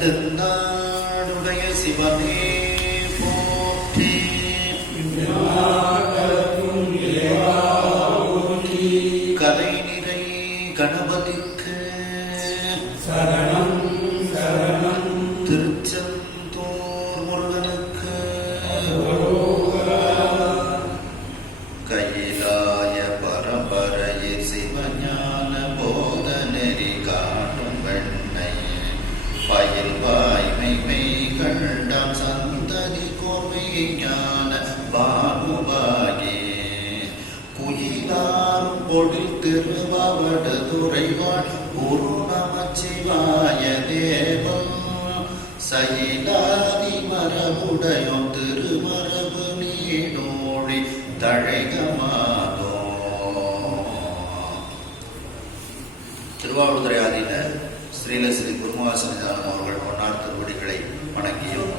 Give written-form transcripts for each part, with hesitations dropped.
தென்னாடுடைய சிவனே போற்றி. கலை நிறை கணபதிக்கு சரணம் சரணம். திருச்செந்தூர் முருகனுக்கு கையிலாய பரம்பரையில் சிவஞான போத நெறி காட்டும் வெண்ணை பயில் வாய்மை மெய் கண்டாம் சந்ததி கோமை ஞான பாகுபாகி குயிலாரும் பொழில் திருவாவட துறைவாள் குரு நமச்சிவாய தேவம் சயிலாதி மரபுடையோம் திருமரபு நீடோழி தழைகமாதோ. திருவாவடுதுறை ஆதீன ஸ்ரீலஸ்ரீ குருமகாசன்னிதானம் அவர்கள் பொன்னார் திருவடிகளை வணங்கியும்,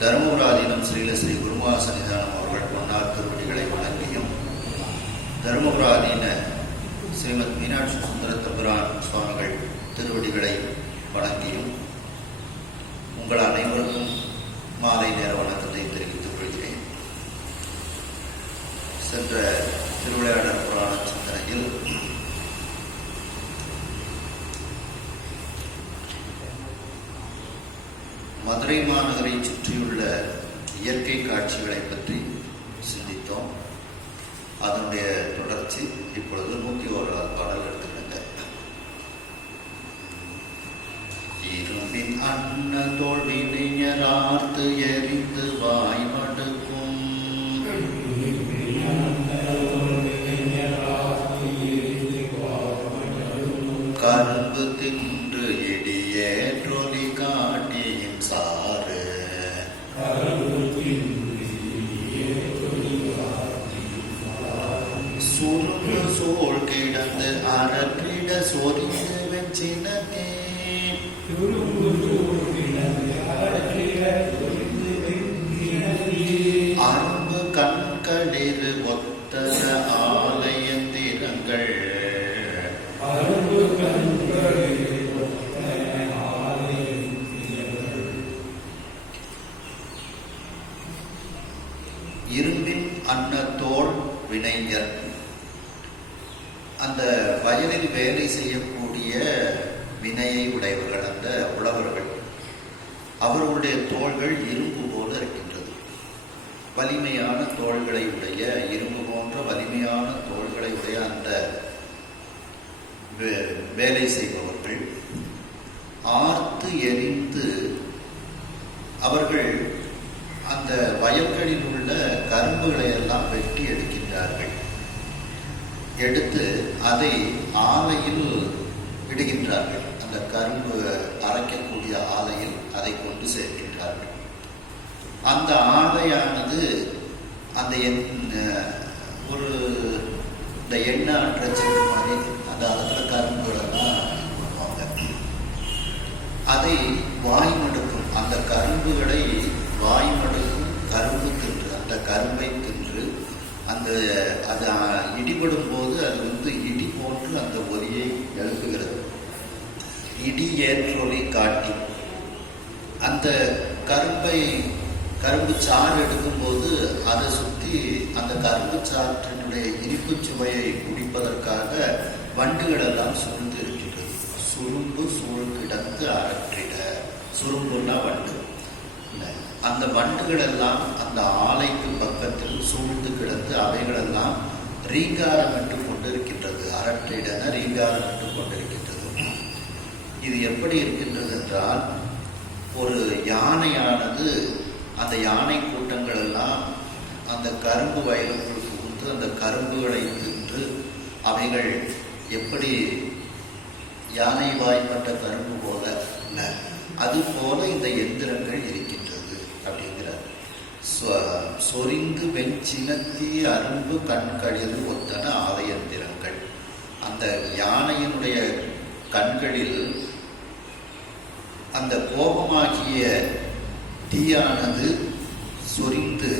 தருமபுர ஆதீனம் ஸ்ரீலஸ்ரீ குருமகாசன்னிதானம் அவர்கள் பொன்னார் திருவடிகளை வணங்கியும், தருமபுர ஆதீன ஸ்ரீமத் மீனாட்சி சுந்தர தம்புரான் சுவாமிகள் திருவடிகளை வணங்கியும் உங்கள் அனைவருக்கும் மாலை நேர வணக்கத்தை தெரிவித்துக் கொள்கிறேன். சென்ற திருவிளையாடல் புராண சிந்தனையில் மதுரை மாநகரை சுற்றியுள்ள இயற்கை காட்சிகளை பற்றி சிந்தித்தோம். அதனுடைய தொடர்ச்சி இப்பொழுது 101வது பாடல் எடுத்துக்கங்க. இரும்பின் அன்ன தோல்வினையரார்த்து எரிந்து வாய் மடுக்கும் கரும்பு தின்று இடியேற்றொலி காட்டியின் சாறு சுருண்டு சோழ் கிடந்து அரற்றிட சொரிந்து வெச்சினத்தே அரும்பு கண்களிரு ஒத்தர ஆலயந்திரங்கள் இரும்பின் அன்னத்தோள் வினைஞர், அந்த வயலில் வேலை செய்யக்கூடிய வினையை உடையவர்கள், அந்த உழவர்கள், அவர்களுடைய தோள்கள் இரும்பு போல இருக்கின்றது. வலிமையான தோள்களை உடைய, இரும்பு போன்ற வலிமையான தோள்களை உடைய அந்த வேலை செய்பவர்கள் ஆர்த்து எரிந்து அவர்கள் அந்த வயல்களில் உள்ள கரும்புகளை எல்லாம் வெட்டி எடுக்கின்றார்கள். எடுத்து அதை ஆலையில் விடுகின்றார்கள். அந்த கரும்பு அரைக்கக்கூடிய ஆலையில் அதை கொண்டு சேர்க்கின்றார்கள். அந்த ஆலையானது அந்த ஒரு இந்த எண்ணெய் அற்றச்சி மாதிரி அந்த அதில் கரும்புகளெல்லாம் பண்ணுவாங்க. அதை வாய் மடுக்கும், அந்த கரும்புகளை வாய் மடுக்கும் கரும்பு தின்று, அந்த கரும்பை தின்று அந்த அது இடிபடும் போது அது இடி போன்று அந்த ஒலியை எழுப்புகிறது. இடி ஏற்றொலி காட்டி அந்த கரும்பு சாறு எடுக்கும்போது அதை சுற்றி அந்த கரும்பு சாற்றினுடைய இனிப்பு சுவையை குடிப்பதற்காக வண்டுகள் எல்லாம் சூழ்ந்து இருக்கின்றது. சுரும்பு சூழ் கிடந்து அரற்றிட, சுரும்புன்னா வண்டு. அந்த வண்டுகள் எல்லாம் அந்த ஆலைக்கு பக்கத்தில் சூழ்ந்து கிடந்து அவைகளெல்லாம் ரீங்காரமிட்டு கொண்டிருக்கின்றது. அரற்றிடன ரீங்காரமிட்டு கொண்டிருக்கின்றது. இது எப்படி இருக்கின்றது என்றால், ஒரு யானையானது அந்த யானை கூட்டங்கள் எல்லாம் அந்த கரும்பு வயலுக்குள் புகுந்து அந்த கரும்புகளை தின்று அவைகள் எப்படி யானை வாய்ப்பட்ட கரும்பு போல அது போல இந்த எந்திரங்கள் இருக்கின்றது அப்படிங்கிறார். சொரிந்து வெஞ்சினத்தி அரும்பு கண்களில் ஒத்தன ஆலயந்திரங்கள். அந்த யானையினுடைய கண்களில் அந்த கோபமாகிய தீயானது சொரிந்து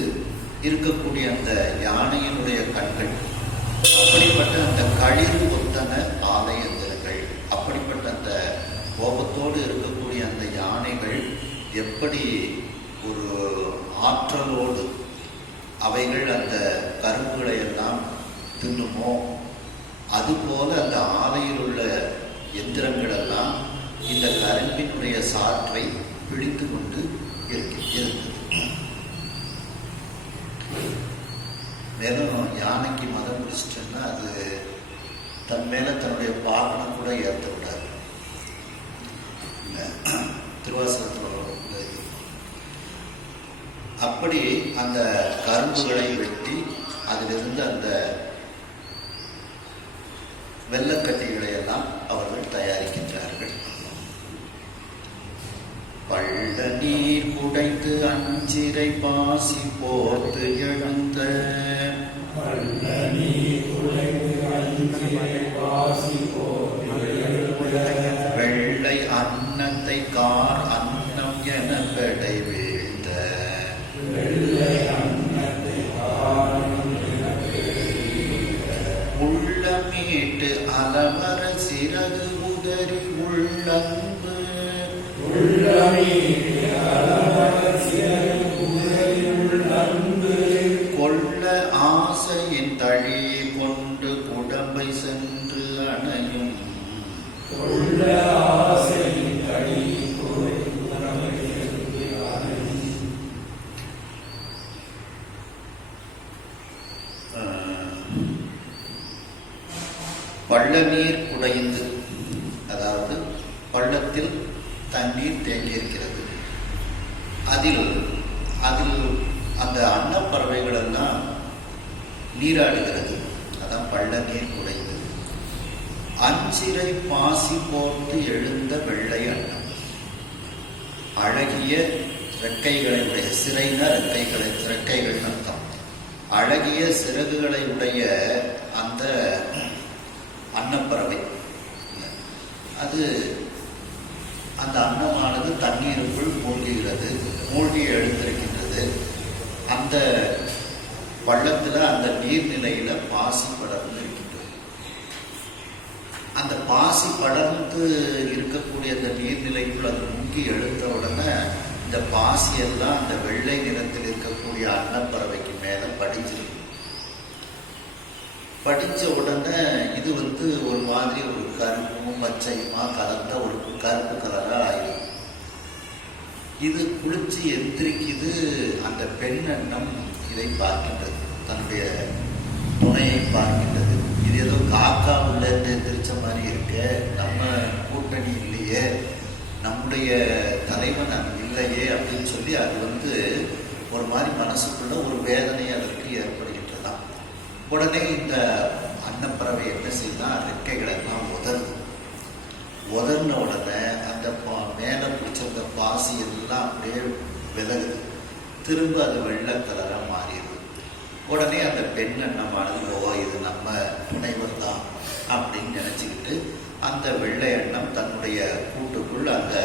இருக்கக்கூடிய அந்த யானையினுடைய கண்கள் அப்படிப்பட்ட அந்த களிறு ஒத்தன ஆலை எந்திரங்கள், அப்படிப்பட்ட அந்த கோபத்தோடு இருக்கக்கூடிய அந்த யானைகள் எப்படி ஒரு ஆற்றலோடு அவைகள் அந்த கரும்புகளை எல்லாம் தின்னுமோ, அதுபோல அந்த ஆலையில் உள்ள எந்திரங்கள் எல்லாம் இந்த கரும்பினுடைய சாற்றை பிடித்து கொண்டு இருந்தது. மேலும் யானைக்கு மதம் பிடிச்சிட்டுன்னா அது தன் மேல தன்னுடைய வாகனம் கூட ஏற்ற விடாது. திருவாசகத்தில் அப்படி அந்த கரும்புகளை வெட்டி அதிலிருந்து அந்த வெள்ளக்கட்டிகளை எல்லாம் அவர்கள் தயாரிக்கின்றார்கள். பள்ள நீர் குடைத்து அஞ்சிரை பாசி போர்த்து எழுந்த வெள்ளை அன்னத்தை கார் அன்னம் என பெடை வீழ்ந்த உள்ளமீட்டு அலவர சிறகு உதறி உள்ளன்பு கொள்ள ஆசையின் தழியை கொண்டு குடம்பை சென்று அணையும் பள்ள நீர் குடைந்து, அதாவது பள்ளத்தில் தண்ணீர் தேங்கியிருக்கிறது. அதில் அந்த அன்னப்பறவைகள் எல்லாம் நீராடுகிறது. அதான் பள்ள நீர் குடைந்து. அஞ்சிரை பாசி போட்டு எழுந்த வெள்ளை அன்னம், அழகிய ரெக்கைகளை உடைய, சிறைன ரெக்கைகள் அர்த்தம், அழகிய சிறகுகளை உடைய அந்த அன்னப்பறவை, அது அந்த அன்னமானது தண்ணீருக்குள் மூழ்குகிறது, மூழ்கி எழுந்திருக்கின்றது. அந்த பள்ளத்தில் அந்த நீர்நிலையில பாசி படர்ந்து இருக்கின்றது. அந்த பாசி படர்ந்து இருக்கக்கூடிய அந்த நீர்நிலைக்குள் அது முங்கி எழுந்த உடனே இந்த பாசி எல்லாம் அந்த வெள்ளை நிறத்தில் இருக்கக்கூடிய அன்னப்பறவைக்கு மேல படிஞ்சிருக்கு. படிச்ச உடனே இது ஒரு மாதிரி ஒரு கருப்பும் பச்சையுமா கலந்த ஒரு கருப்பு கலரா ஆயிடும். இது குளிச்சு எந்திரிக்குது. அந்த பெண் அன்னம் இதை பார்க்கின்றது, தன்னுடைய துணையை பார்க்கின்றது. இது ஏதோ காக்கா உள்ள எந்திரிச்ச மாதிரி இருக்கு, நம்ம கூட்டணி இல்லையே, நம்முடைய தலைவன் அங்கே இல்லையே அப்படின்னு சொல்லி அது ஒரு மாதிரி மனசுக்குள்ள ஒரு வேதனை அதற்கு ஏற்படுகின்றதாம். உடனே இந்த அன்னப்பறவை என்ன செய்யலாம், ரெக்கைகளை எல்லாம் உதர்ன உடனே அந்த மேலே பிடிச்சிருந்த பாசி எல்லாம் அப்படியே விலகுது, திரும்ப அது வெள்ளை கலராக மாறிடுது. உடனே அந்த பெண் அன்னமானது, ஓ இது நம்ம துணைவர் தான் அப்படின்னு நினச்சிக்கிட்டு அந்த வெள்ளை எண்ணம் தன்னுடைய கூட்டுக்குள் அந்த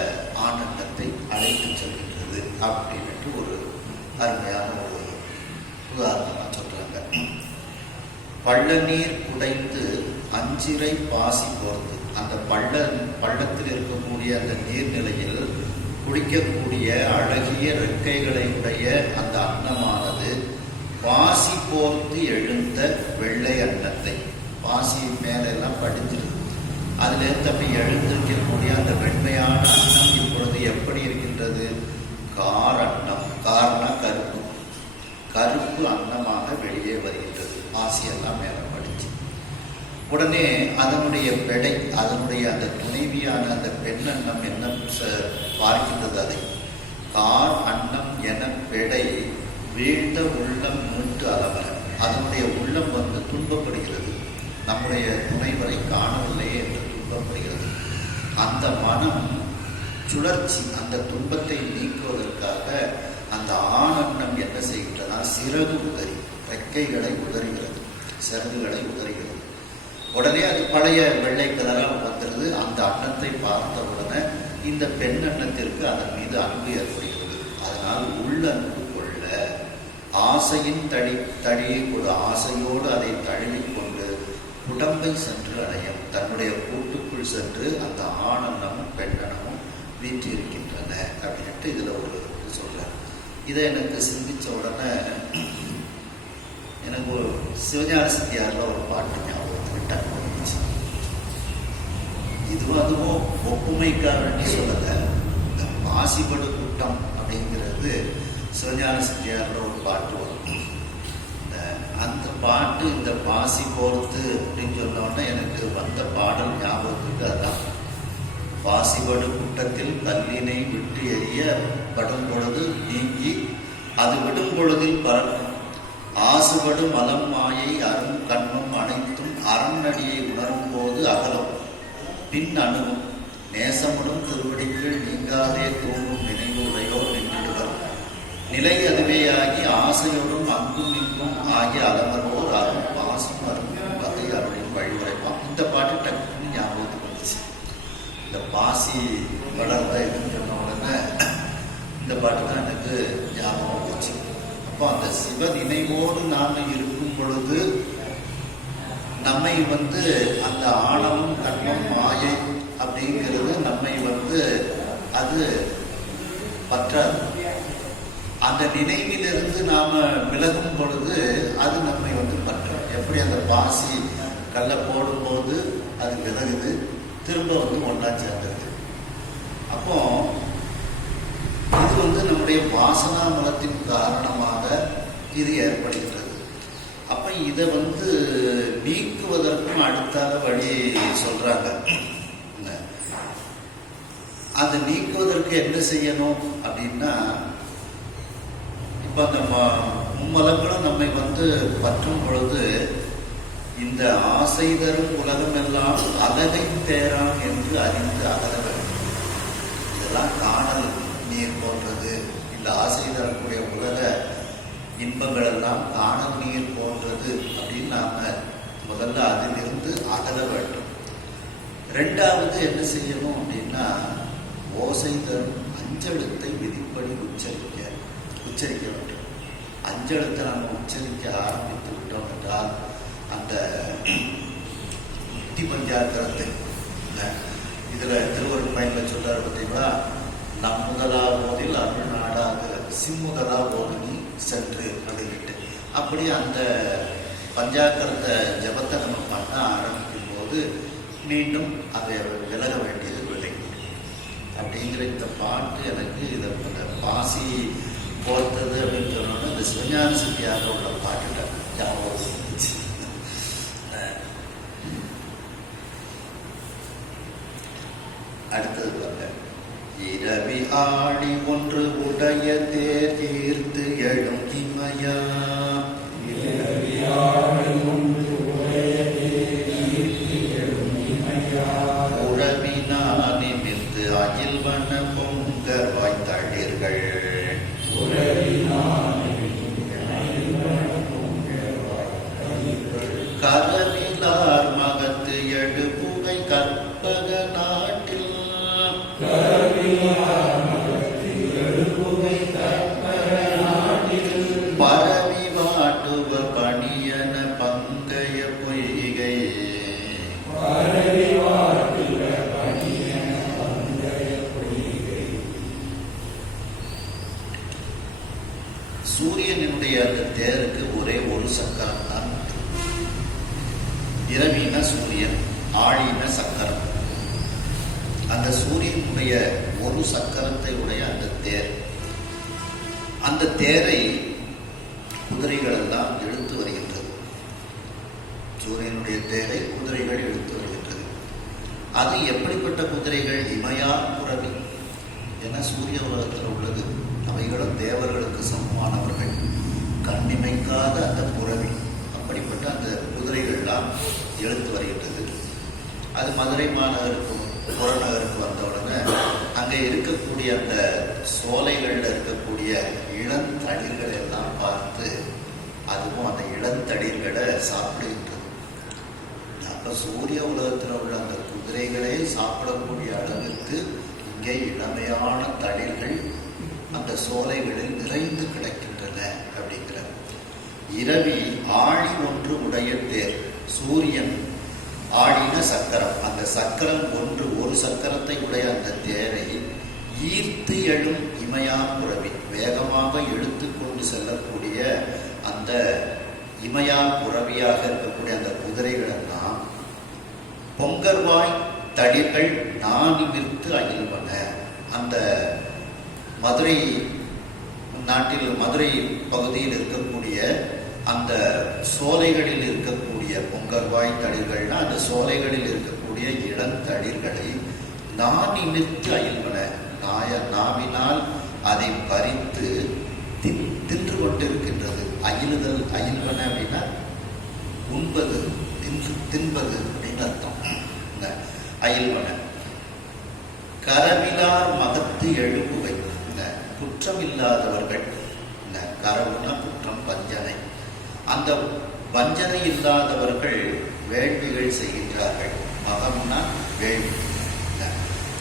ஆண் அன்னத்தை அழைத்து செல்கின்றது அப்படின்ட்டு ஒரு அருமையான ஒரு உதாரணமாக சொல்றாங்க. பள்ள நீர் குடைந்து அஞ்சிரை பாசி போர்த்து, அந்த பள்ளத்தில் இருக்கக்கூடிய அந்த நீர்நிலையில் குடிக்கக்கூடிய அழகிய ரெக்கைகளை உடைய அந்த அன்னமானது பாசி போர்த்து எழுந்த வெள்ளை அன்னத்தை, பாசி மேலெல்லாம் படிஞ்சிருக்கு, அதுல அப்படி எழுந்திருக்கக்கூடிய அந்த வெண்மையான அன்னம் இப்பொழுது எப்படி இருக்கின்றது, கார் அன்னம், கார்னா கருப்பு, கருப்பு அன்னமாக வெளியே வருகின்றது. பாசியெல்லாம் மேல படிச்சு உடனே அதனுடைய பெடை, அதனுடைய அந்த துணைவியான அந்த பெண் அன்னம் என்ன பார்க்கின்றது, அதை கார் அன்னம் என பெடை வீழ்ந்த உள்ளம் மீட்டு அளவர, அதனுடைய உள்ளம் துன்பப்படுகிறது, நம்முடைய துணைவரை காணவில்லையே என்று துன்பப்படுகிறது. அந்த மனம் சுழற்சி, அந்த துன்பத்தை நீக்குவதற்காக அந்த ஆணன்னம் என்ன செய்கின்றதா, சிறகு உதறி, ரெக்கைகளை உதறுகிறது, சிறகுகளை உதறுகிறது. உடனே அது பழைய வெள்ளை கலராக வந்துடுது. அந்த அன்னத்தை பார்த்த உடனே இந்த பெண் அன்னத்திற்கு அதன் மீது அன்பு ஏற்படுகிறது. அதனால் உள்ளன்பு கொள்ள ஆசையின் தடியை ஒரு ஆசையோடு அதை தழுவி கொண்டு உடம்பை சென்று அடையும். தன்னுடைய கூட்டுக்குள் சென்று அந்த ஆணனமும் பெண்ணனமும் வீற்றிருக்கின்றன அப்படின்ட்டு இதுல ஒரு சொல்றார். இதை எனக்கு சிந்திச்ச உடனே எனக்கு ஒரு சிவஞான சித்தியாரில் ஒரு பாட்டு ஞாபகம் விட்டாங்க. இதுவும் அதுவும் ஒப்புமைக்காக வேண்டி சொல்லலை. இந்த பாசிபடு கூட்டம் அப்படிங்கிறது சிவஞான சித்தியாரில் ஒரு பாட்டு வரும். அந்த பாட்டு இந்த பாசி போர்த்து அப்படின்னு சொன்னோடனே எனக்கு வந்த பாடல் ஞாபகத்துக்கு அதான். பாசிபடு கூட்டத்தில் கல்லினை விட்டு எறிய படும் பொழுது நீங்கி அது விடும் பொழுதில் பறக்கும். ஆசுபடு மலம் மாயை அரும் கண்ணும் அனைத்தும் அரண்நடியை உணரும் போது அகலும் பின் அணுகும். நேசமுடும் திருவடிகள் நீங்காதே தூங்கும் நினைவு உடையோர் நின்றுடுவர். நிலை அதுவேயாகி ஆசையோடும் அங்கும் இங்கும் ஆகிய அலமரோர் அரும் பாசம் அரும் வகை அருளின் வழிமுறைப்பான். இந்த பாட்டு டக்குன்னு ஞாபகத்துக்கு வந்துச்சு. இந்த பாசி வளர்ந்த இதுன்னு சொன்ன உடனே இந்த பாட்டு தான் எனக்கு ஞாபகம் வந்துச்சு. அப்போ அந்த சிவ நினைவோடு நாம் இருக்கும் பொழுது நம்மை அந்த ஆணவம் கர்மம் மாயை அப்படிங்கிறது நம்மை அது பற்றாது. அந்த நினைவிலிருந்து நாம விலகும் பொழுது அது நம்மை பற்றும். எப்படி அந்த பாசி கல்லை போடும்போது அது விலகுது, திரும்ப ஒன்றா சேர்ந்தது. அப்போ இது நம்முடைய வாசனா மலத்தின் காரணமாக இது ஏற்படுகிறது. அப்ப இதை நீக்குவதற்கும் அடுத்தால வழி சொல்றாங்க. அதை நீக்குவதற்கு என்ன செய்யணும் அப்படின்னா, இப்ப அந்த மும்மலங்களும் நம்மை பற்றும் பொழுது இந்த ஆசை தரும் உலகம் எல்லாம் அகதை தேரான் என்று அறிந்து அகல வேண்டும். இதெல்லாம் காணல் நீர் போன்றது. இந்த ஆசை தரக்கூடிய உலக இன்பங்கள் எல்லாம் காணல் நீர் போன்றது அப்படின்னு நாம முதல்ல அதிலிருந்து அகல வேண்டும். ரெண்டாவது என்ன செய்யணும் அப்படின்னா, ஓசை தரும் அஞ்செழுத்தை விதிப்படி உச்சரிக்க வேண்டும். அஞ்செழுத்தை நம்ம உச்சரிக்க ஆரம்பித்து விட்டோம் என்றால் அந்த முக்தி பஞ்சாக்கரத்தை இதுல திருவருட்பயன்ல சொல்றாரு பார்த்தீங்களா, நம் முதலா போதில் அருள் நாடாக சிம்முதலா போதினி சென்று அப்படின்ட்டு. அப்படி அந்த பஞ்சாக்கரத்தை ஜபத்தை நம்ம பண்ண ஆரம்பிக்கும் போது மீண்டும் அதை விலக வேண்டியது விலகி அப்படிங்கிற இந்த பாட்டு எனக்கு இதை பாசி போர்த்தது அப்படின்னு சொன்னோன்னா இந்த சிவஞான சித்தியாக உள்ள பாட்டுல ஞாபகம் இருந்துச்சு. அடுத்தது பாருங்க. இரவி ஆடி ஒன்று உடைய தேர் தீர்த்து எழும் இமையா, உறவினா நிமிர்ந்து அகில்வன பொங்க வாய்த்தளிர்கள், கரவிலார் மகத்து எழு புகை கற்பக நாட்டில், பரவி வாட்டுவ பணியன பங்கைய பொய்கை, சூரியனுடைய அந்த தேருக்கு ஒரே ஒரு சக்கரம் தான். இரவின சூரியன், ஆழின சக்கரம். அந்த சூரியனுடைய ஒரு சக்கரத்தை உடைய அந்த தேர், அந்த தேரை குதிரைகள் எல்லாம் இழுத்து வருகின்றது. சூரியனுடைய தேரை குதிரைகள் இழுத்து வருகின்றது. அது எப்படிப்பட்ட குதிரைகள்? இமயா புரவி என சூரிய உலகத்தில் உள்ளது. அவைகளும் தேவர்களுக்கு சமமானவர்கள். கண்ணிமைக்காத அந்த புரவி, அப்படிப்பட்ட அந்த குதிரைகள்லாம் இழுத்து வருகின்றது. அது மதுரை மாநகருக்கு புறநகருக்கு வந்தவுடனே அங்கே இருக்கக்கூடிய அந்த சோலைகளில் இருக்கக்கூடிய இளந்தளிர்களை எல்லாம் பார்த்து அதுவும் அந்த இளந்தளிர்களை சாப்பிடுகின்றது. அப்ப சூரிய உலகத்தில் உள்ள அந்த குதிரைகளே சாப்பிடக்கூடிய அளவிற்கு இங்கே இளமையான தளிர்கள் அந்த சோலைகளில் நிறைந்து கிடக்கின்றன அப்படிங்கிற. இரவி ஆழி ஒன்று உடைய தேர், சூரியன் ஆடின சக்கரம். அந்த சக்கரம் ஒரு சக்கரத்தை உடைய அந்த தேரை ஈர்த்து எழும் இமயா புரவி, வேகமாக இழுத்து கொண்டு செல்லக்கூடிய அந்த இமயா புரவியாக இருக்கக்கூடிய அந்த குதிரைகள் எல்லாம் பொங்கர்வாய் தளிர்கள் நானிமிர்த்து அயில்வன. அந்த மதுரை நாட்டில், மதுரை பகுதியில் இருக்கக்கூடிய அந்த சோலைகளில் இருக்கக்கூடிய பொங்கர்வாய் தளிர்கள்னா அந்த சோலைகளில் இருக்கக்கூடிய இளந்தளிர்களை நானிமிர்த்து அயில்வன, நாவினால் அதை பறித்து தின்று கொண்டிருக்கின்றது. அயிலுதல், அயில்வன அப்படின்னா உண்பது, தின்பது அப்படின்னு அர்த்தம். அயில்வன கரவிலார் மகத்து எழுப்புவை, குற்றம் இல்லாதவர்கள். கரவுனா குற்றம், வஞ்சனை. அந்த வஞ்சனை இல்லாதவர்கள் வேள்விகள் செய்கின்றார்கள். மகம்னா வேள்வி.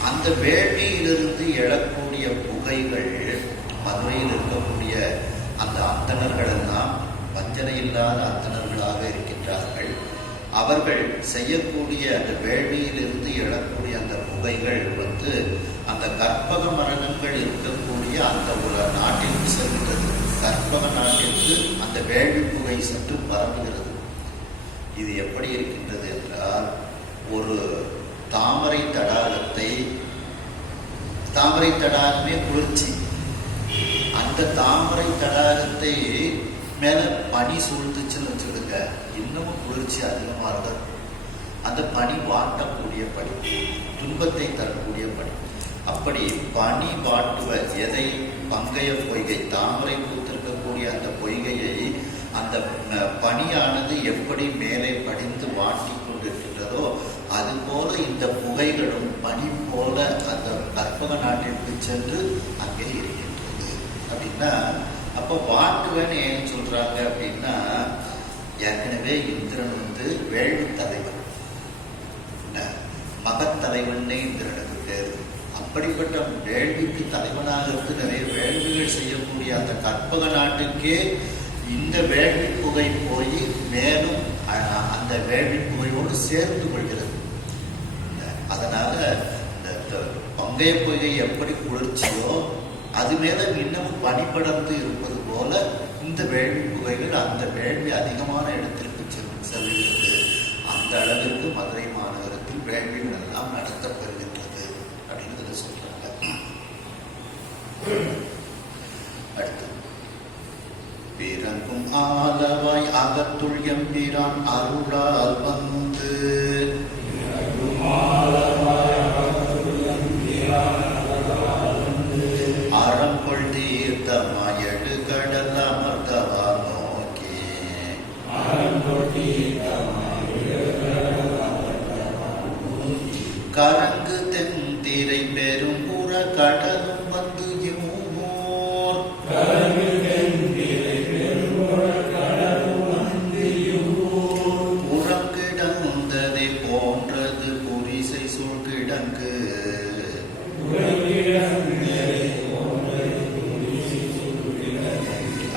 அந்த வேள்வியிலிருந்து எழக்கூடிய புகைகள் மதுரையில் இருக்கக்கூடிய அந்த அந்தணர்கள் எல்லாம் வஞ்சனை இல்லாத அந்தணர்களாக இருக்கின்றார்கள். அவர்கள் செய்யக்கூடிய அந்த வேள்வியிலிருந்து எழக்கூடிய அந்த புகைகள் அந்த கற்பக மரணங்கள் இருக்கக்கூடிய அந்த ஒரு நாட்டிற்கு செல்கிறது. கற்பக நாட்டிற்கு அந்த வேள்வி புகை சென்று பரவுகிறது. இது எப்படி இருக்கின்றது என்றால், ஒரு தாமரை தடாகமே குளிர்ச்சி. அந்த தாமரை தடாகத்தை மேல பனி சூழ்ந்துச்சுன்னு வச்சுடுங்க, இன்னமும் குளிர்ச்சி அதிகமாக இருக்கும். அந்த பனி வாட்டக்கூடிய பனி, துன்பத்தை தரக்கூடிய பனி. அப்படி பனி வாட்டுவ எதை? பங்கைய பொய்கை, தாமரை பூத்திருக்கக்கூடிய அந்த பொய்கையை அந்த பனியானது எப்படி மேலே படிந்து வாட்டி கொண்டிருக்கின்றதோ அதுபோல இந்த புகைகளும் பனி போல அந்த கற்பக நாட்டிற்கு சென்று அங்கே இருக்கின்றது. அப்படின்னா அப்போ வாட்டுவேன்னு ஏன் சொல்றாங்க அப்படின்னா, ஏற்கனவே இந்திரன் வேள்வி தலைவன், மகத்தலைவன்னே இந்திரனுக்கு பேரு. அப்படிப்பட்ட வேள்விக்கு தலைவனாக இருந்து நிறைய வேள்விகள் செய்யக்கூடிய அந்த கற்பக நாட்டுக்கே இந்த வேள்வி புகை போய் மேலும் அந்த வேள்வி புகையோடு சேர்ந்து கொள்கிறது. அதனால இந்த பங்கைய பொய்கை எப்படி குளிர்ச்சியோ அது மேல இன்னமும் பனிப்படர்ந்து இருப்பது போல இந்த வேள்வி புகைகள் அந்த வேள்வி அதிகமான இடத்திற்கு செல்கிறது. அந்த அளவிற்கு மதுரை மாநகரத்தில் வேள்விகள் எல்லாம் நடத்தப்படுகின்றது அப்படின்னு சொல்றாங்க. அடுத்து, பிறங்கும் ஆலவாய் அகத்துள் எம்பிரான் அருளால் வந்து அறங்கொள் தீர்த்தமாயடு கடல் அமர்ந்தவா நோக்கி கரங்கு தென்திரை பெரும்புற கடலும் வந்து யூர் புறங்கிடந்ததை போன்றது புரிசை சூழ்கிடங்கு.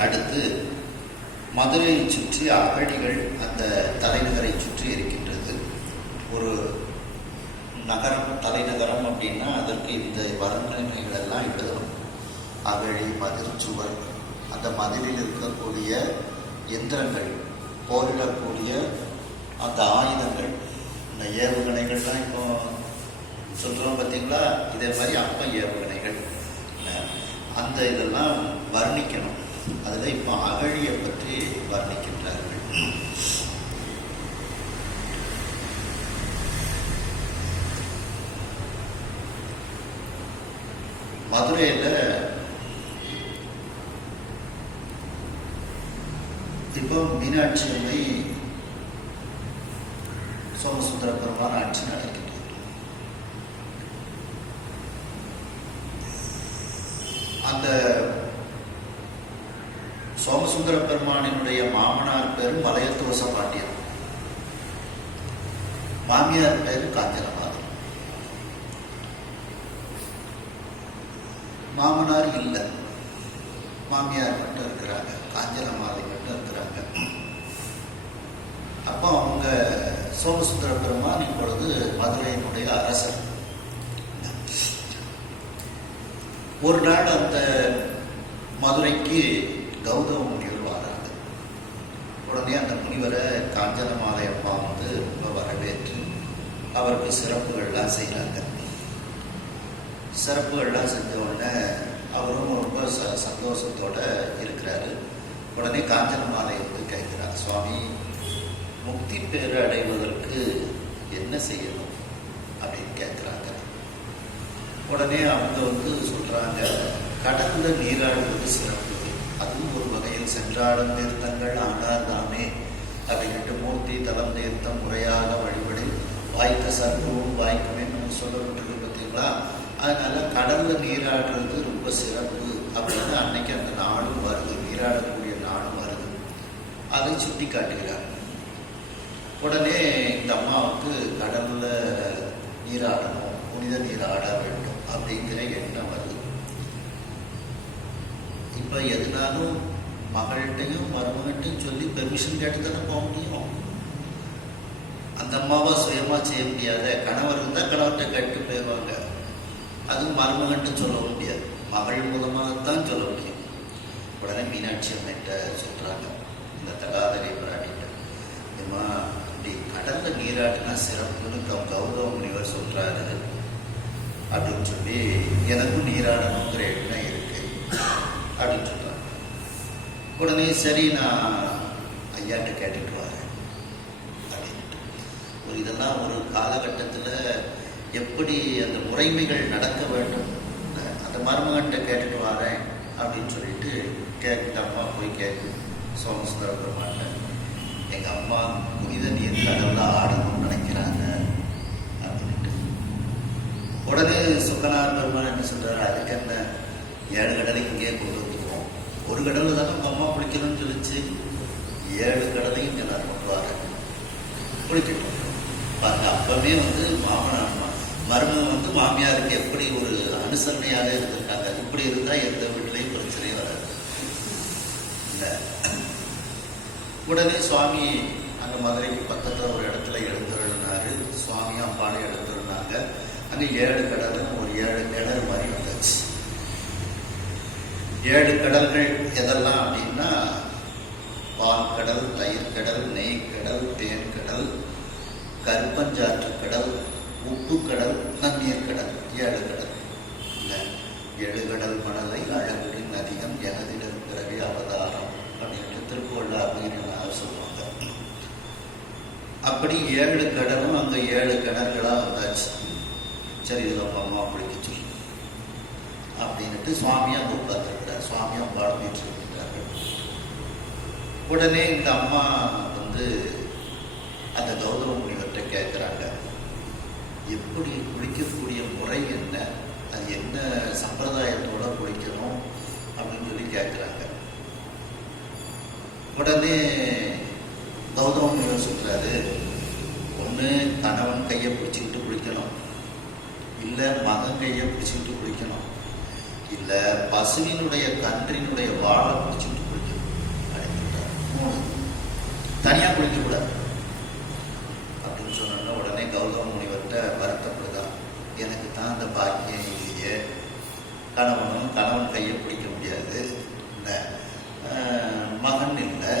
அடுத்து, மதுரையை சுற்றி அகழிகள் அந்த தலைநகரை சுற்றி இருக்கின்றது. ஒரு நகரம், தலைநகரம் அப்படின்னா அதற்கு இந்த வர்ணனைகள் எல்லாம் எழுதணும். அகழி, மதில் சுவர், அந்த மதிலில் இருக்கக்கூடிய எந்திரங்கள், போரிடக்கூடிய அந்த ஆயுதங்கள், இந்த ஏவுகணைகள்லாம் இப்போ சொல்கிறோம் பார்த்தீங்களா, இதே மாதிரி அப்ப ஏவுகணைகள், அந்த இதெல்லாம் வர்ணிக்கணும். அதில் இப்போ அகழியை பற்றி வர்ணிக்கின்றார்கள். மதுரையில் இப்போ மீனாட்சி அம்மை சோமசுந்தர பெருமான் ஆட்சி நடக்கின்றது. அந்த சோமசுந்தர பெருமானினுடைய மாமனார் பேரு மலையத்துவச பாண்டியன், மாமியார் பேரு காஞ்சனமாதன். மாமனார் இல்லை, மாமியார் மட்டும் இருக்கிறாங்க, காஞ்சனமாதை மட்டும் இருக்கிறாங்க. அப்போ அவங்க சோமசுந்தர பெருமான் இப்பொழுது மதுரையினுடைய அரசர். ஒரு நாள் அந்த மதுரைக்கு கௌதம முனிவர் வராங்க. உடனே அந்த முனிவரை காஞ்சனமாலை அம்மா வந்து ரொம்ப வரவேற்று அவருக்கு சிறப்புகள்லாம் செய்கிறாங்க. சிறப்புகள்லாம் செஞ்ச உடனே அவரும் ரொம்ப சந்தோஷத்தோட இருக்கிறாரு. உடனே காஞ்சனமாலை வந்து கேட்கிறார், சுவாமி முக்தி பேறு அடைவதற்கு என்ன செய்யணும் அப்படின்னு கேட்குறாங்க. உடனே அவங்க வந்து சொல்றாங்க, கடல்ல நீராடுவது சிறப்பு, அதுவும் ஒரு வகையில் சென்றாடும் தீர்த்தங்கள் ஆனார் தானே அப்படின்ட்டு மூர்த்தி தலம் தீர்த்தம் முறையாக வழிபடி வாய்த்த சர்வமும் வாய்க்குமே நம்ம சொல்லப்பட்டிருக்கு பார்த்தீங்களா. அதனால கடல்ல நீராடுறது ரொம்ப சிறப்பு அப்படின்னு அன்னைக்கு அந்த நாளும் வருது, நீராடக்கூடிய நாளும் வருது. அதை சுட்டி காட்டுகிறார். உடனே இந்த அம்மாவுக்கு கடல்ல நீராடணும், புனித நீராட வேண்டும் அப்படிங்கிற எண்ணம் வருது. இப்ப எதுனாலும் மகள்கிட்டையும் மருமகிட்டையும் சொல்லி பெர்மிஷன் கேட்டு தானே போக முடியும். அந்த அம்மாவா சுயமா செய்ய முடியாத, கணவர் இருந்தால் கணவர்கிட்ட கேட்டு போயிடுவாங்க. அதுவும் மருமகன்ட்டு சொல்ல முடியாது, மகள் மூலமாகத்தான் சொல்ல முடியும். உடனே மீனாட்சி அம்மிட்ட சொல்றாங்க, இந்த தகாதரை பிராட்டிட்ட, ஏமா இப்படி கடல்ல நீராட்டினா சிறப்புன்னு கௌதம முனிவர் சொல்றாரு அப்படின்னு சொல்லி எனக்கும் நீராடணுங்கிற எண்ணம் இருக்கு அப்படின்னு சொல்றாங்க. உடனே சரி நான் ஐயாட்ட கேட்டுட்டு வரேன் அப்படின்ட்டு. ஒரு இதெல்லாம் ஒரு காலகட்டத்தில் எப்படி அந்த முறைமைகள் நடக்க வேண்டும், அந்த மருமகன்கிட்ட கேட்டுட்டு வரேன் அப்படின்னு சொல்லிட்டு கேட்குற அம்மா போய் கேட்கும் சோமசுந்தர பெருமான்ட்ட, எங்கள் அம்மா புனித நீர் கடல்ல ஆடணும்னு நினைக்கிறாங்க அப்படின்ட்டு. உடனே சுக்கனார் பெருமான் என்ன சொல்றாரு, அதுக்கு என்ன 7 கடலை இங்கே கொண்டு வந்துருவோம், ஒரு கடவுள் தானே உங்கள் அம்மா குளிக்கணும்னு சொல்லிச்சு, 7 கடலையும் இங்கே நான் கொண்டு வரேன், குளிக்கட்டும் பாருங்க. அப்பவே வந்து மருமகன் வந்து மாமியாருக்கு எப்படி ஒரு அனுசரணையாக இருந்திருக்காங்க. இப்படி இருந்தால் எந்த வீட்டிலையும் பிரச்சனையும் வராது இல்லை. உடனே சுவாமி அங்கே மதுரைக்கு பக்கத்தில் ஒரு இடத்துல எழுந்துருனாரு. சுவாமி அம்பாளை எழுந்துருந்தாங்க. அங்கே 7 கடலும் ஒரு 7 கிணறு மாதிரி வந்துச்சு. 7 கடல்கள் எதெல்லாம் அப்படின்னா, பால் கடல், தயிர் கடல், நெய் கடல், தேன் கடல், கருப்பஞ்சாற்று கடல், உப்பு கடல், நன்னீர் கடல், 7 கடல். இல்லை 7 கடல் மணலை அழகுடன் அதிகம் எனதிடம் பிறவி அவதாரம் அப்படின்னு திருக்குறள் அப்படின்னு சொல்லுவாங்க. அப்படி 7 கடலும் அங்கே 7 கிணறுகளாக வந்தாச்சு. சரி இதில் அம்மா குளிக்க சொல்லி அப்படின்ட்டு சுவாமியா அங்கே உட்கார்ந்துருக்கிறார். சுவாமியா பாடிட்டு இருக்கிறார்கள். உடனே இந்த அம்மா வந்து அந்த கௌதம முனிவர்கிட்ட கேட்குறாங்க, எப்படி குளிக்கக்கூடிய முறை என்ன, அது என்ன சம்பிரதாயத்தோட குளிக்கணும் அப்படின்னு சொல்லி கேட்குறாங்க. உடனே கௌதம முனிவர் சொல்றாரு, ஒன்று கணவன் கையை பிடிச்சிக்கிட்டு குளிக்கணும், இல்லை மகன் கையை பிடிச்சிக்கிட்டு குளிக்கணும், இல்லை பசுவினுடைய கன்றினுடைய வாழை பிடிச்சிக்கிட்டு குளிக்கணும் அப்படின்றார். 3 தனியாக குளிக்கக்கூடாது அப்படின்னு சொன்னோன்னா உடனே கௌதம முனிவர்கிட்ட வருத்தப்படுதான், எனக்கு தான் அந்த பாக்கியம் இல்லையே, கணவன் கையை பிடிக்க முடியாது, இல்லை மகன் இல்லை,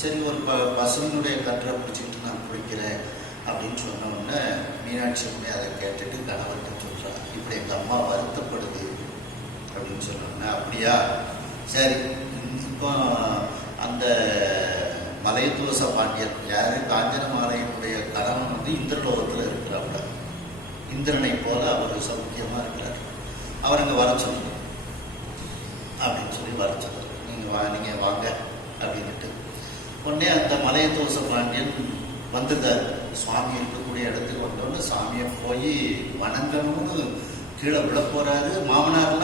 சரி ஒரு பசுவினுடைய கன்றை பிடிச்சிக்கிட்டு நான் குளிக்கிறேன் அப்படின்னு சொன்ன உடனே மீனாட்சி அம்மை அதை கேட்டுட்டு கணவர்கிட்ட சொல்றா, இப்படி எங்கள் அம்மா வருத்தப்படுது அப்படின்னு சொன்னோன்னா, அப்படியா சரி. இப்போ அந்த மலையத்துவச பாண்டியன் யாரு, காஞ்சனமாலையினுடைய கணவன் வந்து இந்திரலோகத்தில் இருக்கிறாங்க. இந்திரனை போல அவர் சௌக்கியமா இருக்கிறார், அவர் அங்கே வர சொல்லணும் அப்படின்னு சொல்லி வர சொல்றாரு. நீங்க வாங்க அப்படின்ட்டு உடனே அந்த மலையத்துவச பாண்டியன் வந்துட்டார். சுவாமி இருக்கக்கூடிய இடத்துக்கு வந்தோன்னு சாமியை போய் வணங்கணும்னு கீழே விழ போறாரு. மாமனார்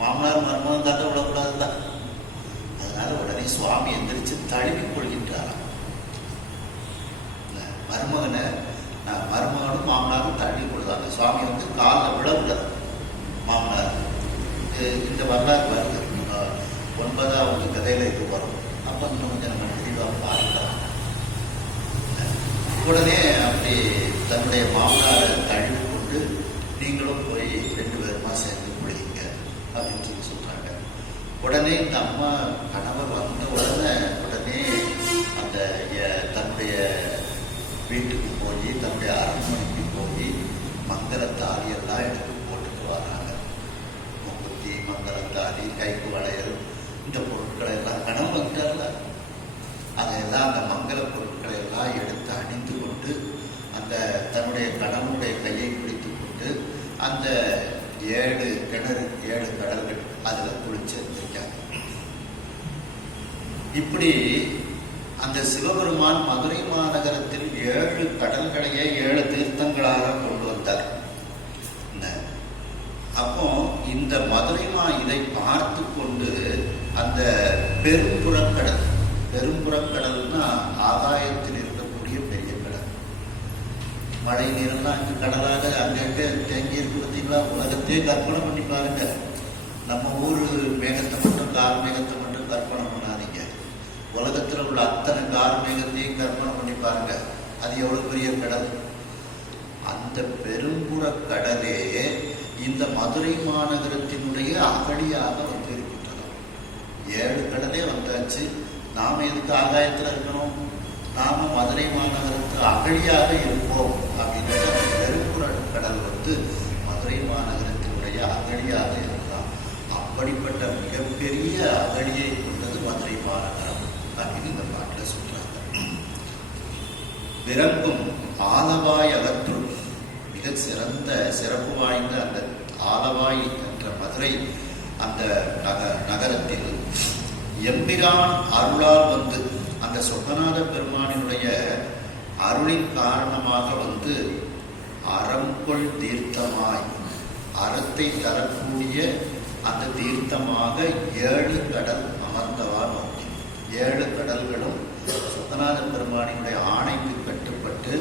மருமகன் தாண்ட விழக்கூடாதுதான். அதனால உடனே சுவாமி எந்திரிச்சு தழுவி கொள்கின்றாராம். மருமகனும் மாமனாரும் தழுவி கொள்ளுதாங்க. சுவாமி வந்து காலில் விழக்கூடாது மாமனார். இந்த வரலாறு வருது 9வது கதையில இது வரும். அப்போ இன்னும் கொஞ்சம் நம்ம தெளிவாக பார்க்கலாம். உடனே அப்படி தன்னுடைய மாமனாரை தழுவி கொண்டு நீங்களும் போய் 2 பேருமா சேர்ந்து குளிங்க அப்படின்னு சொல்லி சொல்றாங்க. உடனே இந்த அம்மா கணவர் வந்த உடனே அந்த தன்னுடைய வீட்டுக்கு போய் தன்னுடைய அரண்மனைக்கு போய் மங்களத்தாலி எல்லாம் எடுத்து போட்டுட்டு வராங்க. முக்குத்தி, மங்களத்தாலி, கைக்கு வளையல், இந்த பொருட்களை எல்லாம் கணவன் வந்துட்டார்ல, அதையெல்லாம் அந்த மங்கள பொருட்களை எல்லாம் எடுத்து அணிந்து கொண்டு அந்த தன்னுடைய கணவனுடைய கையை பிடித்து கொண்டு அந்த 7 கிணறு 7 கடல்கள் அதில் குளிச்சு இருக்காங்க. இப்படி அந்த சிவபெருமான் மதுரை மாநகரத்தில் 7 கடல்களையே 7 தீர்த்தங்களாக கொண்டு வந்தார். அப்போ இந்த மதுரை இதை பார்த்து கொண்டு அந்த பெரும்புறக்கடல்னா ஆகாயத்தில் இருக்கக்கூடிய பெரிய கடல். மழை நீரெல்லாம் அங்கு கடலாக அங்கங்கே தேங்கி இருக்கு. பார்த்தீங்களா, உலகத்தையே கற்பனை பண்ணி பாருங்க. நம்ம ஊர் மேகத்தை மட்டும் கார் மேகத்தை மட்டும் கற்பனை பண்ணாதீங்க. உலகத்தில் உள்ள அத்தனை கார் மேகத்தையும் கற்பனை பண்ணி பாருங்க. அது எவ்வளவு பெரிய கடல். அந்த பெரும்புற கடலே இந்த மதுரை மாநகரத்தினுடைய அகழியாக வந்து இருக்கின்றன. 7 கடலே வந்தாச்சு. நாம எதுக்கு ஆகாயத்தில் இருக்கணும்? நாம மதுரை மாநகரத்து அகழியாக இருப்போம் அப்படின்னு பெரும்புற கடல் வந்து மதுரை மாநகரத்தினுடைய அகழியாக இருக்கலாம். அப்படிப்பட்ட மிகப்பெரிய அகழியை கொண்டது மதுரை மாநகரம் அப்படின்னு இந்த பாட்டில் சொல்றாங்க. விரங்கும் ஆலவாய் அகற்றுள் மிக சிறப்பு வாய்ந்த அந்த ஆலவாய் என்ற மதுரை அந்த நகரத்தில் எம்பிரான் அருளால் வந்து அந்த சொக்கநாத பெருமானினுடைய அருளின் காரணமாக வந்து அறம்கொள் தீர்த்தமாய் அறத்தை தரக்கூடிய அந்த தீர்த்தமாக 7 கடல் அமர்ந்தவா நோக்கி 7 கடல்களும் சொக்கநாத பெருமானினுடைய ஆணைக்கு கட்டுப்பட்டு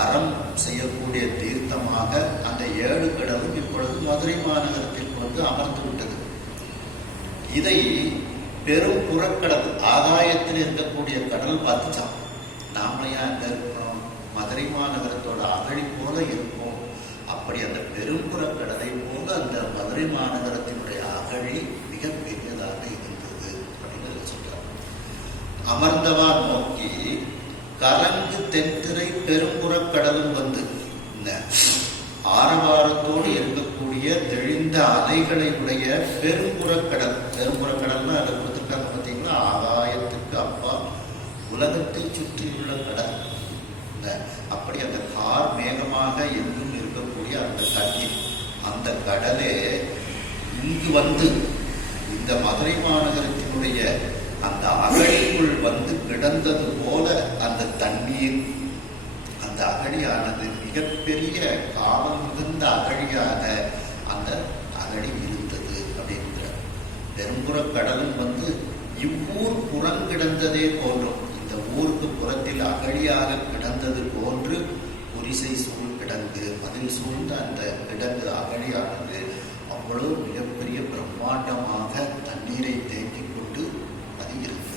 அறம் செய்யக்கூடிய தீர்த்தமாக அந்த 7 கடலும் இப்பொழுது மதுரை மாநகரத்தில் கொண்டு அமர்ந்து விட்டது. இதை பெரும் புறக்கடல் ஆகாயத்தில் இருக்கக்கூடிய கடல் பார்த்துச்சான். நாமளையா அங்க இருக்கிறோம், மதுரை மாநகரத்தோட அகழி போல இருக்கும். அப்படி அந்த பெரும்புறக்கடலை போல அந்த மதுரை மாநகரத்தினுடைய அகழி மிக பெரியதாக இருந்தது அப்படின்னு சொல்றாங்க. அமர்ந்தவா நோக்கி கலங்கு தென்திரை பெரும்புறக்கடலும் வந்து ஆரவாரத்தோடு இருக்கக்கூடிய தெளிந்த அலைகளை உடைய பெரும்புறக்கடல்னா அதை கொடுத்துருக்காங்க. பார்த்தீங்களா, ஆகாயத்துக்கு அப்பா உலகத்தை சுற்றியுள்ள கடல். அப்படி அந்த கார் மேகமாக எங்கும் இருக்கக்கூடிய அந்த தண்ணீர், அந்த கடலே இங்கு வந்து இந்த மதுரை மாநகரத்தினுடைய அந்த அகழிக்குள் வந்து கிடந்தது போல அந்த தண்ணீர், அந்த அகழியானது மிகப்பெரிய காலம் மிகுந்த அகழியாக அந்த அகழி இருந்தது அப்படின்ற பெரும்புற கடலும் வந்து இவ்வூர் புறங்கிடந்ததே போன்றும், இந்த ஊருக்கு புறத்தில் அகழியாக கிடந்தது போன்று குரிசை சூழ் கிடங்கு, அதில் சூழ்ந்த அந்த கிடங்கு அகழியானது அவ்வளவு மிகப்பெரிய பிரம்மாண்டமாக தண்ணீரை தேக்கிக் கொண்டு அது இருந்தது.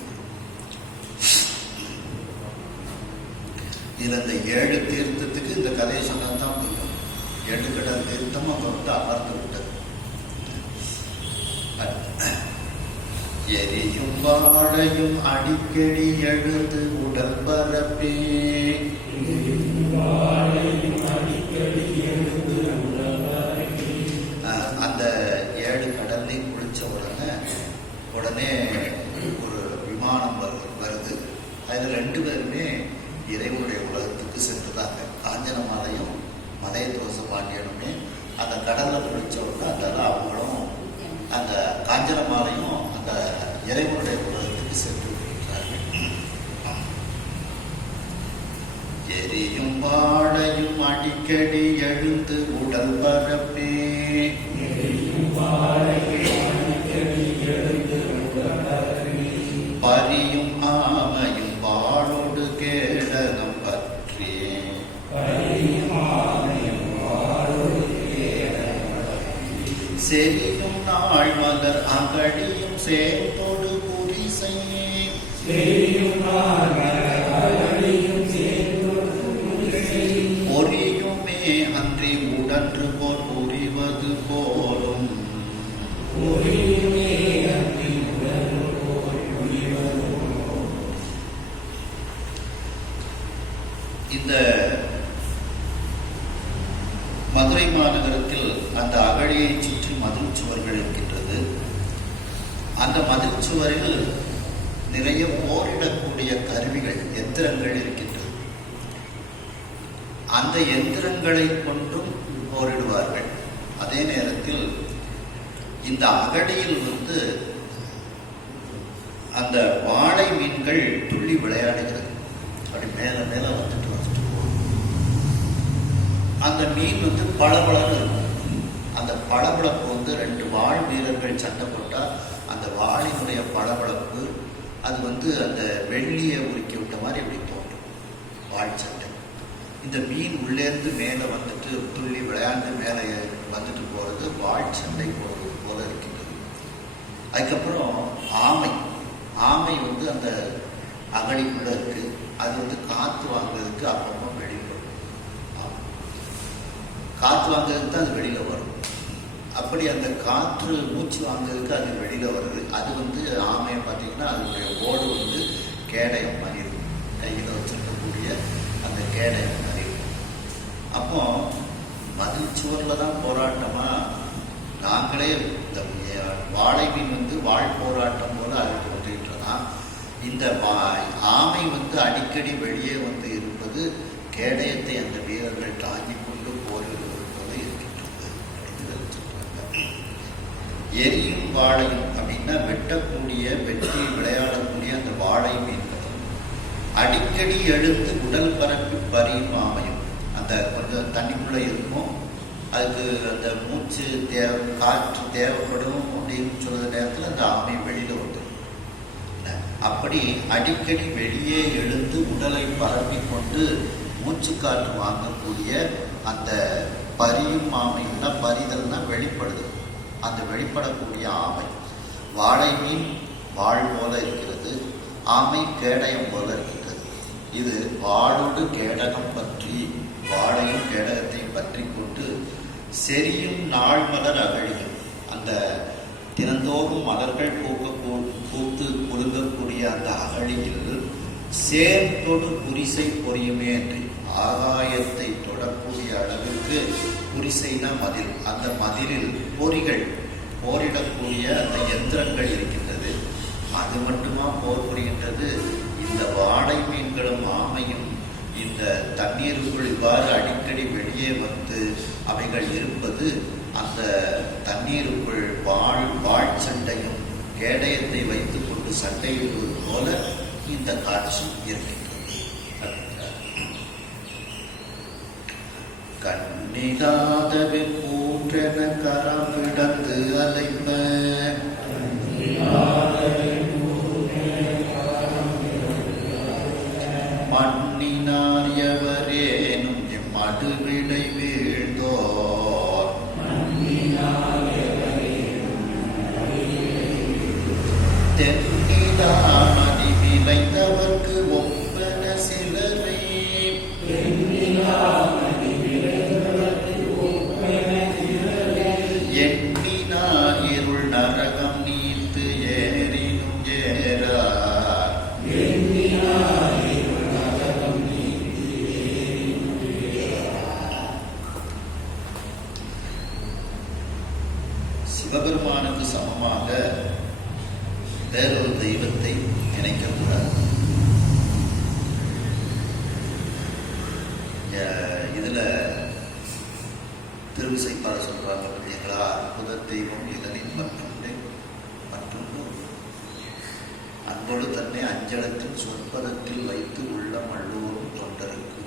இது அந்த 7 தீர்த்தத்துக்கு இந்த கதையை சொன்னதான் புரியும். 7 கடல் தீர்த்தம் அங்க வந்து அமர்ந்து விட்டது. எரியும் வாழையும் அடிக்கடி எழுது உடல் பரப்பே, அந்த 7 கடல்லையும் குளிச்ச உடனே ஒரு விமானம் வருது. அதில் 2 பேருமே இறைவனுடைய உலகத்துக்கு சென்றுதாங்க. காஞ்சனமாலையும் மலையதோச பாண்டியனுமே அந்த கடல்ல குளிச்ச உடனே அதெல்லாம் அவங்களும் அந்த காஞ்சனமாலையும் அந்த இறைவனுடைய உலகத்துக்கு சென்று விடுகிறார்கள். எரியும் வாழையும் அடிக்கடி எழுந்து உடல் பரப்பே, பரியும் ஆமையும் வாழோடு கேடனம் பற்றி, செரியும் நாள் மலர் அகழியும் சேர்த்தோடு புரிசையே, அன்றி உடன்று போல் புரிவது போலும் இந்த மதுரை மாநகரத்தில் அந்த அகழியை சுற்றி மதில் சுவர்கள் இருக்கின்றது. அந்த மதில் சுவரில் நிறைய போரிடக்கூடிய கருவிகள், எந்திரங்கள் இருக்கின்றது. அந்த எந்திரங்களை கொண்டும் போரிடுவார்கள். அதே நேரத்தில் இந்த அகழியில் அந்த வாழை மீன்கள் துள்ளி விளையாடுகிறது. அப்படி மேல மேல வந்துட்டு போகும். அந்த மீன் பளபளன்னு இருக்கும். அந்த பளபளப்பு ரெண்டு வாழ் வீரர்கள் சண்டை போட்டா அந்த வாளினுடைய பளபளப்பு அது அந்த வெள்ளியை உருக்கி விட்ட மாதிரி இப்படி தோன்றும். வாழ் சண்டை. இந்த மீன் உள்ளேருந்து மேலே துள்ளி விளையாண்டு மேலே வந்துட்டு போறது வாழ் சண்டை போடுறது போல இருக்கின்றது. அதுக்கப்புறம் ஆமை அந்த அகழிக்குள்ள இருக்கு. அது காத்து வாங்குறதுக்கு அப்பப்போ வெளிப்படும். காத்து வாங்குறதுக்கு தான் அது வெளியில வரும். அப்படி அந்த காற்று மூச்சு வாங்குறதுக்கு அது வெளியில வருது. அது ஆமையை பார்த்தீங்கன்னா அதனுடைய ஓடு கேடயம் மாதிரி இருக்கும். கையில் வச்சிருக்கக்கூடிய அந்த கேடயம் மாதிரி இருக்கும். அப்போ மதில் சுவரில் தான் போராட்டமா நாங்களே இந்த வாழை மீன் வாழ் போராட்டம் போல அதுக்கு வந்துகிட்டோம்னா இந்த ஆமை அடிக்கடி வெளியே இருப்பது கேடயத்தை அந்த வீரர்கள் தாங்கிக் கொண்டு போரிடுவது போல இருக்கின்றது அப்படின்னு சொல்றாங்க. எரியும் வாழையும் அப்படின்னா வெட்டி விளையாடக்கூடிய அந்த வாழை மீன்களும் அடிக்கடி எழுந்து உடல் பரப்பி பறியும் ஆமையும் அந்த கொஞ்சம் தண்ணிக்குள்ள இருக்கும். அதுக்கு அந்த மூச்சு காற்று தேவைப்படும் அப்படின்னு சொல்ற நேரத்தில் அந்த ஆமை வெளியில வந்துடும். அப்படி அடிக்கடி வெளியே எழுந்து உடலை பரப்பி கொண்டு மூச்சு காற்று வாங்கக்கூடிய அந்த பரியும் ஆமைன்னா பரிதல்னா வெளிப்படுது. அந்த வெளிப்படக்கூடிய ஆமை வாழை மீன் வாழ் போல இருக்கிறது. ஆமை கேடயம் போல இருக்கிறது. இது வாளோடு கேடகம் பற்றி வாழையும் கேடகத்தையும் பற்றி கொண்டு செரியும் நாள் மலர் அகழியும் அந்த தினந்தோறும் மலர்கள் பூத்து குலுங்கக்கூடிய அந்த அகழியில் சேர்த்தொடு குரிசை பொரியுமே என்று ஆகாயத்தை தொடக்கூடிய அளவிற்கு குரிசைனா மதில். அந்த மதிலில் போரிடக்கூடிய அந்த எந்திரங்கள் இருக்கின்றது. அது மட்டுமா போர் புரிகின்றது. இந்த வாழை மீன்களும் ஆமையும் இந்த தண்ணீருக்குள் இவ்வாறு அடிக்கடி வெளியே அவைகள் இருப்பது அந்த தண்ணீருக்குள் வாழ் சண்டையும் கேடயத்தை வைத்துக் கொண்டு சண்டையிடுவது போல இந்த காட்சி இருக்கின்றது. கண்ணிகாதவை கூற்றென கரமிடந்து அலைப்ப மண்ணினார் எவரேனும் இம்மடுவிளை வீழ்ந்தோர் தென்னிலாமணி விளைந்தவர்க்கு ஒப்பன சிலரை எண்ணினார் இருள் நரகம் நீத்து ஏறினும் ஏறார் சிவபெருமானுக்கு சமமாக வேறொரு தெய்வத்தை நினைக்கக்கூடாது. இதுல திருவிசைப்பாட சொல்றாங்க பார்த்தீங்களா, அற்புத தெய்வம் இதனின் மற்றொன்று அன்போடு தன்னை அஞ்சலத்தில் சொற்பதத்தில் வைத்து உள்ளம் அள்ளோரும் தொண்டருக்கு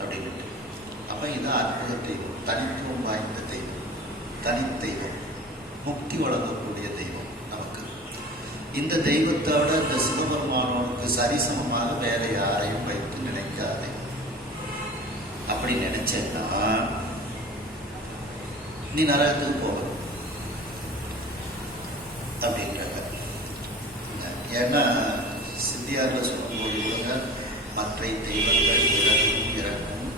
அப்படின்னு. அப்ப இது அற்புத தெய்வம், தனித்துவம் வாய்ந்த தெய்வம், தனித்தெய்வம், முக்தி வழங்கக்கூடிய தெய்வம். நமக்கு இந்த தெய்வத்தோட இந்த சிவபெருமானோனுக்கு சரிசமமாக வேற யாரையும் வைத்து நினைக்காதே. அப்படி நினைச்சேன்னா நீ நரகத்துக்கு போகணும் அப்படின்றாங்க. ஏன்னா சித்தியார்ல சொல்லும்போது கூட மற்ற தெய்வங்கள் இறக்கும்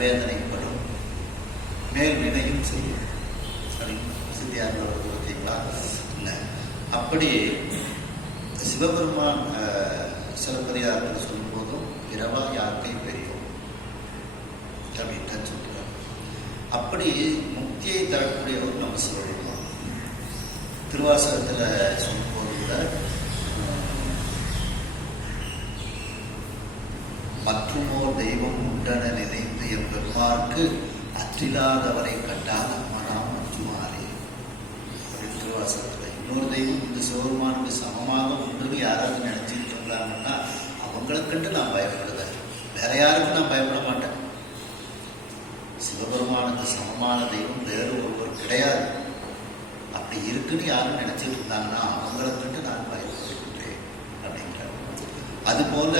வேதனைப்படும், மேல் வினையும் செய்யும். சித்தியார் பார்த்தீங்களா? அப்படி சிவபெருமான் சிலப்பதிகாரத்தில் சொல்லும்போதும் இரவா யாக்கை பெரியோம் அப்படின்னு சொல்றார். அப்படி முக்தியை தரக்கூடியவர் நம்ம சிவபெருமான். திருவாசகத்தில் சொல்லும்போது கூட மற்றுமோர் தெய்வம் உண்டன நினைந்து என் பெருமாருக்கு அற்றில்லாதவரை கண்டால் அம்மனாம் மற்றுமாறே அப்படின்னு திருவாசகத்தில். இன்னொரு தெய்வம் இந்த சிவபெருமானுக்கு சமமாக உண்டுன்னு யாராவது நினைச்சிட்டு இருந்தாங்கன்னா அவங்களுக்குண்டு நான் பயப்படுதேன், வேற யாருக்கும் நான் பயப்பட மாட்டேன். சிவபெருமானுக்கு சமமான தெய்வம் வேறு ஒருவர் கிடையாது. அப்படி இருக்குன்னு யாரும் நினைச்சிட்டு இருந்தாங்கன்னா அவங்களுக்குண்டு நான் பயப்படுகின்றேன் அப்படின்றார். அதுபோல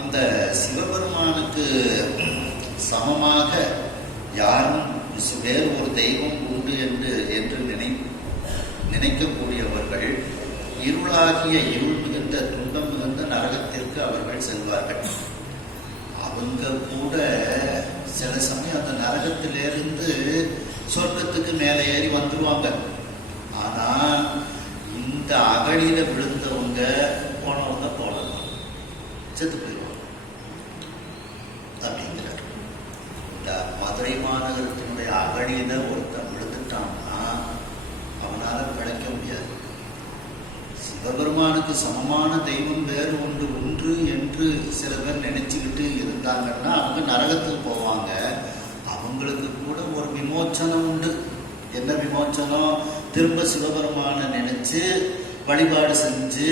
அந்த சிவபெருமானுக்கு சமமாக யாரும் வேறு ஒரு தெய்வம் உண்டு என்று நினைக்கக்கூடியவர்கள் இருளாகிய இருள் மிகுந்த துன்பம் மிகுந்த நரகத்திற்கு அவர்கள் செல்வார்கள். அவங்க கூட சில சமயம் அந்த நரகத்திலிருந்து சொர்க்கத்துக்கு மேலே ஏறி வந்துருவாங்க. ஆனா இந்த அகழியில விழுந்தவங்க போனவங்க செத்து போயிடுவாங்க அப்படிங்கிறார். இந்த மதுரை மாநகரத்தினுடைய அகழியில ஒருத்தன் விழுந்துட்டான்னா அவனால பிழைக்க முடியாது. சிவபெருமானுக்கு சமமான தெய்வம் வேறு ஒன்று என்று சில பேர் நினைச்சுக்கிட்டு இருந்தாங்கன்னா அவங்க நரகத்துக்கு போவாங்க. அவங்களுக்கு கூட ஒரு விமோச்சனம் உண்டு. என்ன விமோச்சனம்? திரும்ப சிவபெருமானை நினைச்சு வழிபாடு செஞ்சு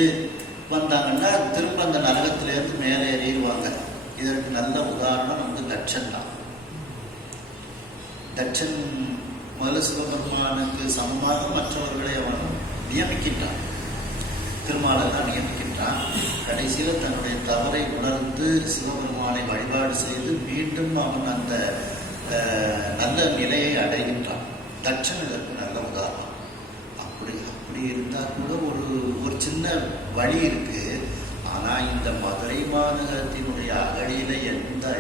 வந்தாங்கன்னா திரும்ப அந்த நரகத்திலேருந்து மேலே ஏறிடுவாங்க. இதற்கு நல்ல உதாரணம் வந்து தட்சன் தான். தட்சன் முதல்ல சிவபெருமானுக்கு சமமாக மற்றவர்களை அவன் நியமிக்கின்றான், திருமாலெல்லாம் நியமிக்கின்றான். கடைசியில் தன்னுடைய தவறை உணர்ந்து சிவபெருமானை வழிபாடு செய்து மீண்டும் அவன் அந்த நல்ல நிலையை அடைகின்றான். தட்சன் இதற்கு நல்ல உதாரணம். அப்படி இருந்தால் கூட ஒரு சின்ன வழி இருக்கு. ஆனா இந்த மதுரை மாநகரத்தினுடைய அகழியில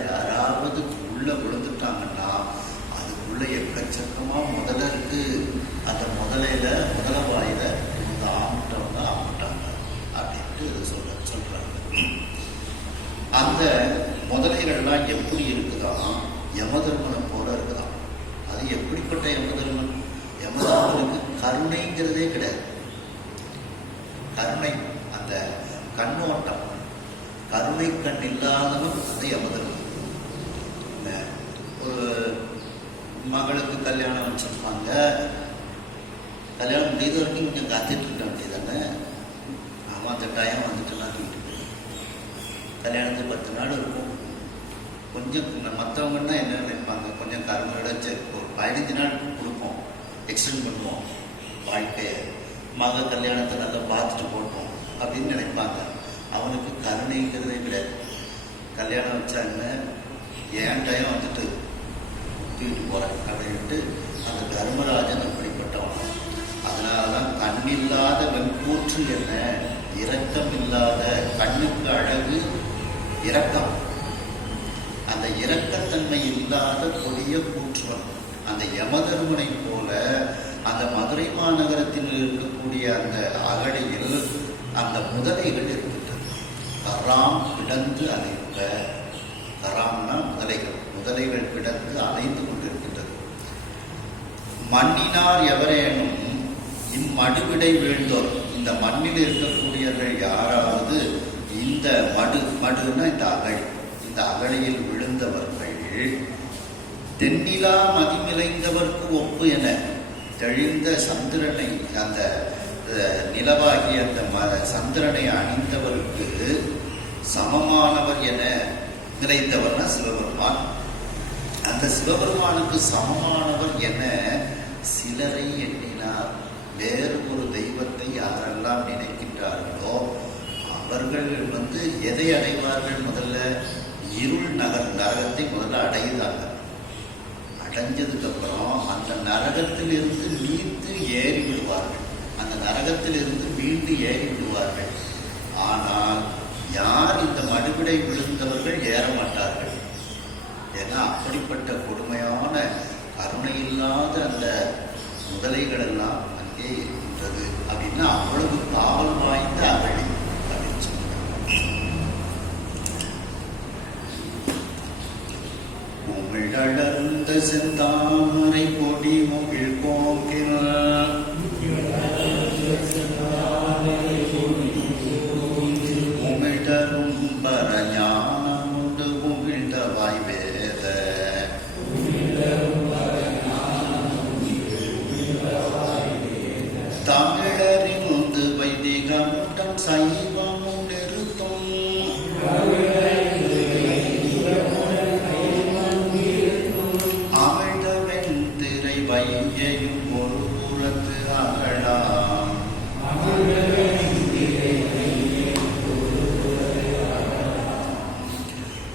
யாராவது உள்ள விழுந்துட்டாங்கன்னா அதுக்குள்ள எக்கச்சக்கமா முதல்ல இருக்கு. அந்த முதல வாயில ஆமிட்டவங்க அப்படின்ட்டு சொல்றாங்க. அந்த முதலைகள்லாம் எப்படி இருக்குதான்? யமதர்மனை போல இருக்குதான். அது எப்படிப்பட்ட யமதர்மன்? யமதர்மனுக்கு கருணைங்கிறதே கிடையாது. கருணை, அந்த கண்ணோட்டம், கருணை கண் இல்லாதவன் அந்த யமதர்மன். ஒரு மகளுக்கு கல்யாணம் வச்சிருப்பாங்க. கல்யாணம் முடித வரைக்கும் கொஞ்சம் காத்துட்டு இருக்க வேண்டியதானே. ஆமாம், அந்த டைம் வந்துட்டுலாம் வீட்டுக்கு கல்யாணத்துக்கு 10 நாள் இருக்கும். கொஞ்சம் மற்றவங்கன்னா என்ன நினைப்பாங்க, கொஞ்சம் கருணோட ஒரு 15 நாள் கொடுப்போம், எக்ஸ்டெண்ட் பண்ணுவோம் வாழ்க்கையை, மக கல்யாணத்தை நல்லா பார்த்துட்டு போட்டோம் அப்படின்னு நினைப்பாங்க. அவனுக்கு கருணைங்கிறதை விட கல்யாணம் வச்சாங்க, ஏன் டைம் வந்துட்டு தூக்கிட்டு போகிறேன் அப்படின்ட்டு அந்த தர்மராஜன் அப்படிப்பட்டவன். அதனாலதான் கண்ணில்லாத வெண்கூற்று என்ன, இரக்கம் இல்லாத, கண்ணுக்கு அழகு இரக்கம், அந்த இரக்கத்தன்மை இல்லாத கொடிய கூற்றுவன் அந்த யமதர்மனை போல அந்த மதுரை மாநகரத்தில் இருக்கக்கூடிய அந்த அகழியில் அந்த முதலைகள் இருக்கின்றது. கராம் கிடந்து அலைந்த, கராம்னா முதலைகள் கிடந்து அலைந்து கொண்டிருக்கின்றது. மண்ணினார் எவரேனும் இம்மடுவிடை வீழ்ந்தோர், இந்த மண்ணில் இருக்கக்கூடியவர்கள் யாராவது இந்த மடுன்னா இந்த அகழியில் விழுந்தவர்கள் தென்னிலா மதிமிளைந்தவர்க்கு ஒப்பு என தெளிந்த சந்திரனை, அந்த நிலவாகிய அந்த சந்திரனை அணிந்தவருக்கு சமமானவர் என நிறைந்தவர்னா சிவபெருமான். அந்த சிவபெருமானுக்கு சமமானவர் என சிலரை எண்ணினார். வேறு ஒரு தெய்வத்தை யாரெல்லாம் நினைக்கின்றார்களோ அவர்கள் எதை அடைவார்கள்? முதல்ல இருள் நரகத்தை முதல்ல அடைந்தாங்க. அடைஞ்சதுக்கு அப்புறம் அந்த நரகத்தில் இருந்து மீண்டு ஏறி விடுவார்கள். அந்த நரகத்தில் இருந்து மீண்டு ஏறி விடுவார்கள். ஆனால் யார் இந்த மடுவிடை விழுந்தவர்கள் ஏற மாட்டார்கள். ஏன்னா அப்படிப்பட்ட கொடுமையான கருணை இல்லாத அந்த முதலைகள் எல்லாம் அங்கே இருக்கின்றது அப்படின்னா அவ்வளவு காவல் வாய்ந்த அகழி அப்படின்னு சொல்றாங்க. உமிழடர்ந்த செந்தாமரை கொடி முகில் கோங்கில் உமிழரும் பரஞானமுண்டு உமிழ்ந்த வாய்வேத தமிழறிந்து வைதிகமுடன் சைவமும் நிறுத்தும் அமிழ்தவெண் திரை வையையும் ஒரு புறத்து அகழாம்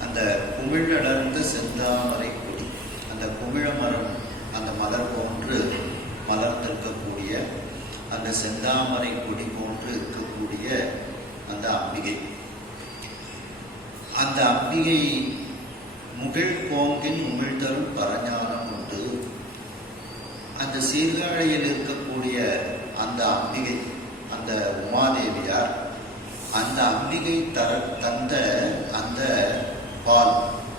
அந்த குமிழடர்ந்த செந்தாமரை கொடி, அந்த குமிழ மரம், அந்த மலர் போன்று மலர்ந்திருக்கக்கூடிய அந்த செந்தாமரை கொடி போன்று இருக்கக்கூடிய அந்த அம்பிகை, அந்த அம்பிகை முகில் கோங்கின் உமிழ்தரும் பரஞானம் உண்டு. அந்த சீர்காழியில் இருக்கக்கூடிய அந்த அம்பிகை, அந்த உமாதேவியார், அந்த அம்பிகை தந்த அந்த பால்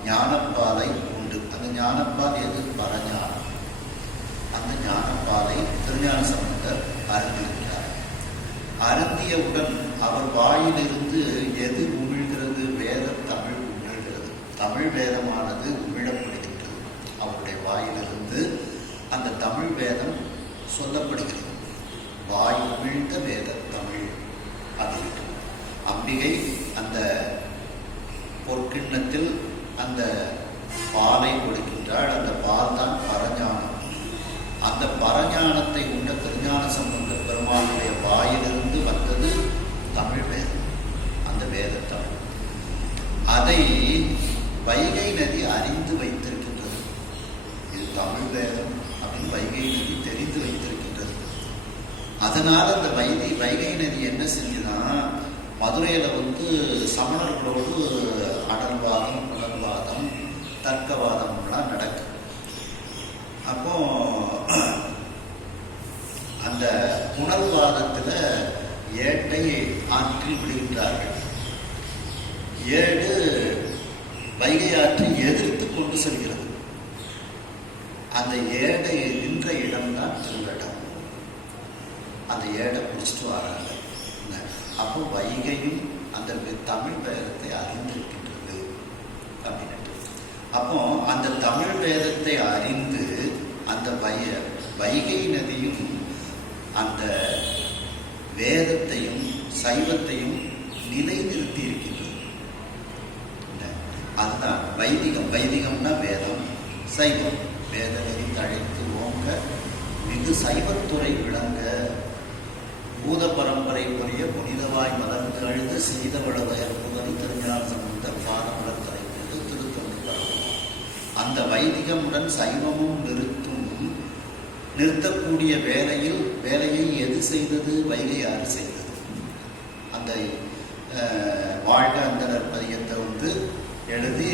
ஞானப்பாலை உண்டு. அந்த ஞானப்பால் எது? பரஞானம். அந்த ஞானப்பாலை திருஞான சம்பந்தர் அருந்திருக்கிறார். அருந்தியவுடன் அவர் வாயிலிருந்து எது உமிழ்கிறது? வேத தமிழ் உமிழ்கிறது. தமிழ் வேதமானது உமிழப்படுகின்றது. அவருடைய வாயிலிருந்து அந்த தமிழ் வேதம் சொல்லப்படுகிறது. வாய் உமிழ்ந்த வேத தமிழ் அப்படின்ட்டு அம்பிகை அந்த பொற்கிண்ணத்தில் அந்த பாலை கொடுக்கின்றாள். அந்த பால் தான் பரஞானம். அந்த பரஞானத்தை உண்ட திருஞான சம்பந்த பெருமானுடைய வாயிலிருந்து வந்தது தமிழ் வேதம், அந்த வேத தமிழ். அதை வைகை நதி அறிந்து வைத்திருக்கின்றது. இது தமிழ் வேதம் அப்படின்னு வைகை நதி தெரிந்து வைத்திருக்கின்றது. அதனால அந்த வைகை நதி என்ன செஞ்சுன்னா, மதுரையில சமணர்களோடு அடல்வாதம், புனர்வாதம், தர்க்கவாதம்லாம் நடக்கும். அப்போ அந்த புனர்வாதத்துல ஏட்டை ஆற்றில் விடுகின்றார்கள். ஏடு வைகை ஆற்றை எதிர்த்து கொண்டு செல்கிறது. அந்த ஏடை நின்ற இடம்தான் திருவிடம். அந்த ஏடை பிடிச்சிட்டு வராங்க. அப்போ வைகையும் அந்த தமிழ் வேதத்தை அறிந்திருக்கின்றது அப்படின்னு. அப்போ அந்த தமிழ் வேதத்தை அறிந்து அந்த வைகை நதியும் அந்த வேதத்தையும் சைவத்தையும் நிலைநிறுத்தி இருக்கின்றது. அதுதான் வைதிகம். வைதிகம்னா வேதம், சைவம். வேத நெறி தழைத்து ஓங்க மிகு சைவத்துறை விளங்க பூத பரம்பரை புரிய புனிதவாய் மலர்ந்து அழுது செய்தவள வயல் முதல் திருஞான சம்பந்த பாடமலர் தலைப்பது திருத்தொண்டு. அந்த வைதிகமுடன் சைவமும் நிறுத்தக்கூடிய வேலையை எது செய்தது? வைகையாறு செய்தது. அந்த வாழ்க அந்தனர் பதிகத்தை எழுதி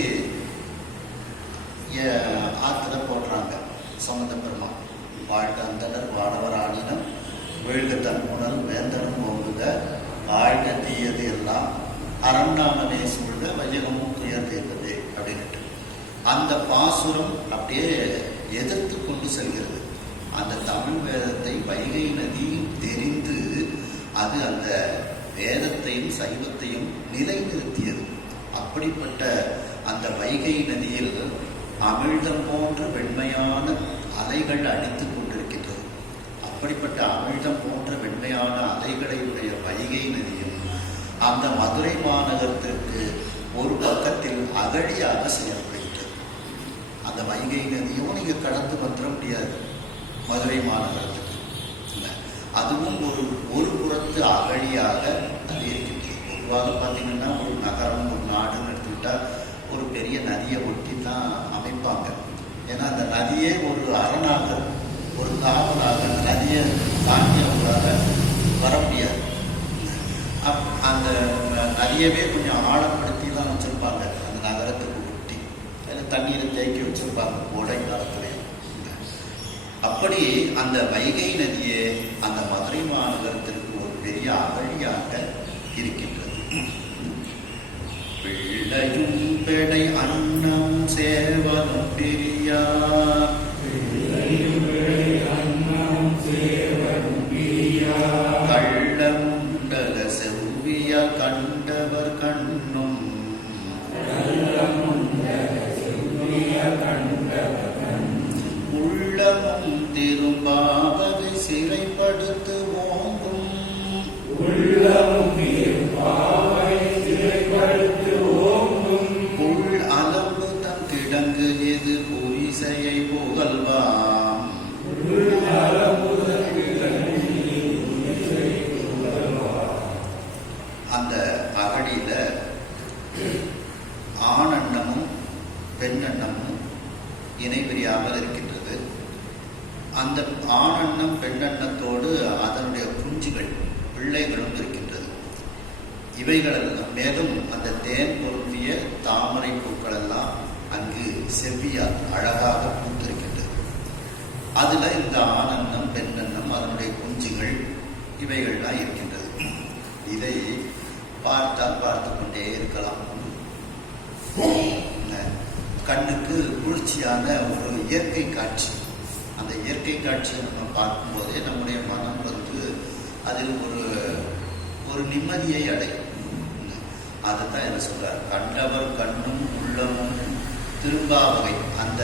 ஆத்துல போடுறாங்க சம்பந்த பெருமான். வாழ்க அந்தனர் வாடவர் ஆடினம் வீழ்க தன்முனல் வேந்தனும் ஓங்குக வாழ்க தீயது எல்லாம் அரண்நாமனே சூழ்க வையகமும் துயர் தீர்ந்தது அப்படின்ட்டு அந்த பாசுரம் அப்படியே எதிர்த்து கொண்டு செல்கிறது. அந்த தமிழ் வேதத்தை வைகை நதியும் தெரிந்து அது அந்த வேதத்தையும் சைவத்தையும் நிலைநிறுத்தியது. அப்படிப்பட்ட அந்த வைகை நதியில் அமிழ்தம் போன்ற வெண்மையான அலைகள் அடித்துக் கொண்டிருக்கின்றது. அப்படிப்பட்ட அமிழ்தம் போன்ற வெண்மையான அலைகளை உடைய வைகை நதியும் அந்த மதுரை மாநகரத்திற்கு ஒரு பக்கத்தில் அகழியாக செயல்படுகிறது. அந்த வைகை நதியும் நீங்க கடந்து வந்துட முடியாது மதுரை மாநகரத்துக்கு. அதுவும் ஒரு புறத்து அகழியாக அது இருக்கின்றது. பொதுவாக பார்த்தீங்கன்னா ஒரு நகரம், ஒரு நாடுன்னு எடுத்துக்கிட்டா ஒரு பெரிய நதியை ஒட்டி தான் அமைப்பாங்க. ஏன்னா அந்த நதியே ஒரு அரணாக, ஒரு காவலாக, அந்த நதியை தாண்டி அவங்களால வர முடியாது. அந்த நதியவே கொஞ்சம் ஆழப்படுத்தி தான் வச்சிருப்பாங்க அந்த நகரத்துக்கு ஒட்டி. அதில் தண்ணீரை தேக்கி வச்சிருப்பாங்க கோடை காலத்திலையும். அப்படி அந்த வைகை நதியே அந்த மதுரை மாநகரத்திற்கு ஒரு பெரிய அகழியாக இருக்கின்றது. பிள்ளையும் பெடை அன்னம் சேவனும் பிரியா கள்ளமுண்டக செவ்விய கண்டவர் கண்ணும் உள்ளமும் திரும்பாவகை சிறைப்படுத்து ஓங்கும் புல் அலம்பு தன் கிடங்கு எது புரிசையை புகழ்வாம். அந்த அகழியில ஆணெண்ணமும் பெண்ணெண்ணமும் இணைபிரியாமல் இருக்கின்றது. அந்த ஆணெண்ணம் பெண்ணெண்ணத்தோடு அதனுடைய குஞ்சுகள் பிள்ளைகளும் இருக்கின்றது. இவைகளெல்லாம் மேலும் அந்த தேன் பொருந்திய தாமரை பூக்கள் எல்லாம் அங்கு செவ்வியா அழகாக பூத்திருக்கின்றது. அதுல இந்த ஆணெண்ணம் பெண்ணெண்ணம் அதனுடைய குஞ்சுகள் இவைகள்லாம் இருக்கின்றது. இதை பார்த்தால் பார்த்து கொண்டே இருக்கலாம். கண்ணுக்கு குளிர்ச்சியான ஒரு இயற்கை காட்சி. அந்த இயற்கை காட்சியை நம்ம பார்க்கும்போதே நம்முடைய மனம் அதில் ஒரு நிம்மதியை அடையும். அதுதான் என்ன சொல்றார், கண்டவர் கண்ணும் உள்ளமும் திரும்பாவகை. அந்த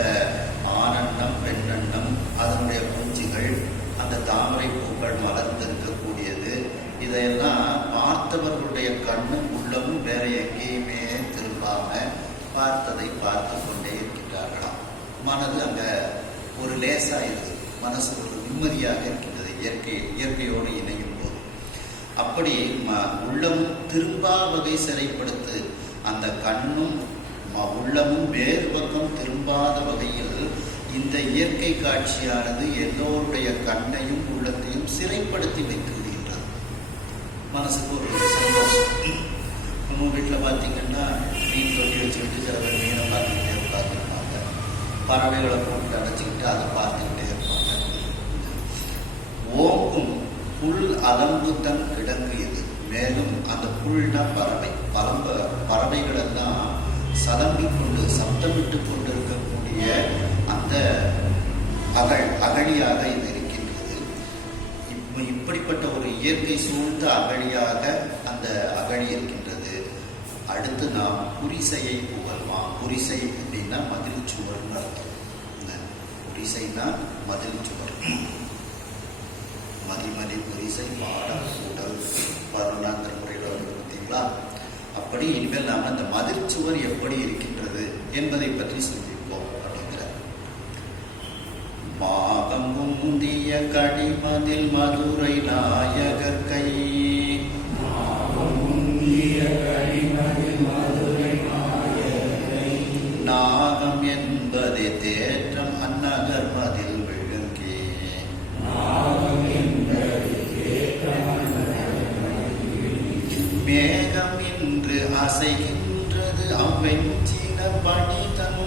ஆணெண்ணம் பெண்ணெண்ணம் அதனுடைய பூச்சிகள் அந்த தாமரை பூக்கள் மலர்ந்திருக்கக்கூடியது, இதையெல்லாம் பார்த்தவர்களுடைய கண்ணும் உள்ளமும் வேற எங்கேயுமே திரும்பாம பார்த்ததை பார்த்து கொண்டே இருக்கின்றார்களாம். மனது அங்க ஒரு லேசா இருக்கு, மனசு ஒரு நிம்மதியாக இருக்கின்றது இயற்கையோடு இணையும் போது. அப்படி உள்ளமும் திரும்பா வகை சிறைப்படுத்து. அந்த கண்ணும் உள்ளமும் வேறு பக்கம் திரும்பாத வகையில் இந்த இயற்கை காட்சியானது எல்லோருடைய கண்ணையும் உள்ளத்தையும் சிறைப்படுத்தி வைக்கின்றது. மனசுக்கு ஒரு சந்தோஷம். நம்ம வீட்டில் பார்த்தீங்கன்னா மீன் தொட்டி வச்சுக்கிட்டு சில பேர் மீனை பார்த்துக்கிட்டே உட்காந்துருப்பாங்க, பறவைகளை போட்டு அடைச்சிக்கிட்டு அதை பார்த்துக்கிட்டே இருப்பாங்க. ஓங்கும் புல் அலம்பு தன் கிடங்கு இது. மேலும் அந்த புல்னா பறவைகள் எல்லாம் சலம்பிக் கொண்டு சப்தமிட்டு கொண்டு இருக்கக்கூடிய அந்த அகழியாக இது இருக்கின்றது. இப்படிப்பட்ட ஒரு இயற்கை சூழ்ந்த அகழியாக அந்த அகழி இருக்கின்றது. அடுத்து நாம் புரிசையை புகழ்வான். புரிசை அப்படின்னா மதில் சுவர்னு அர்த்தம். புரிசைனா மதில் சுவர். மதிமதி புரிசை பாடம் உடல் வருணாந்திர முறையில் வந்து பார்த்தீங்களா? அப்படி இனிமேல் நாம் அந்த மதில் சுவர் எப்படி இருக்கின்றது என்பதை பற்றி சிந்திப்போம் அப்படிங்கிறார். மாகம் முந்திய கடிமதில் மதுரை நாயகர் கை. நாகம் என்பதே தேற்றம் அந்நகர் மதில் விழுங்கி. மேகம் இன்று அசைகின்றது அவ்வெஞ்சின பணிதன்.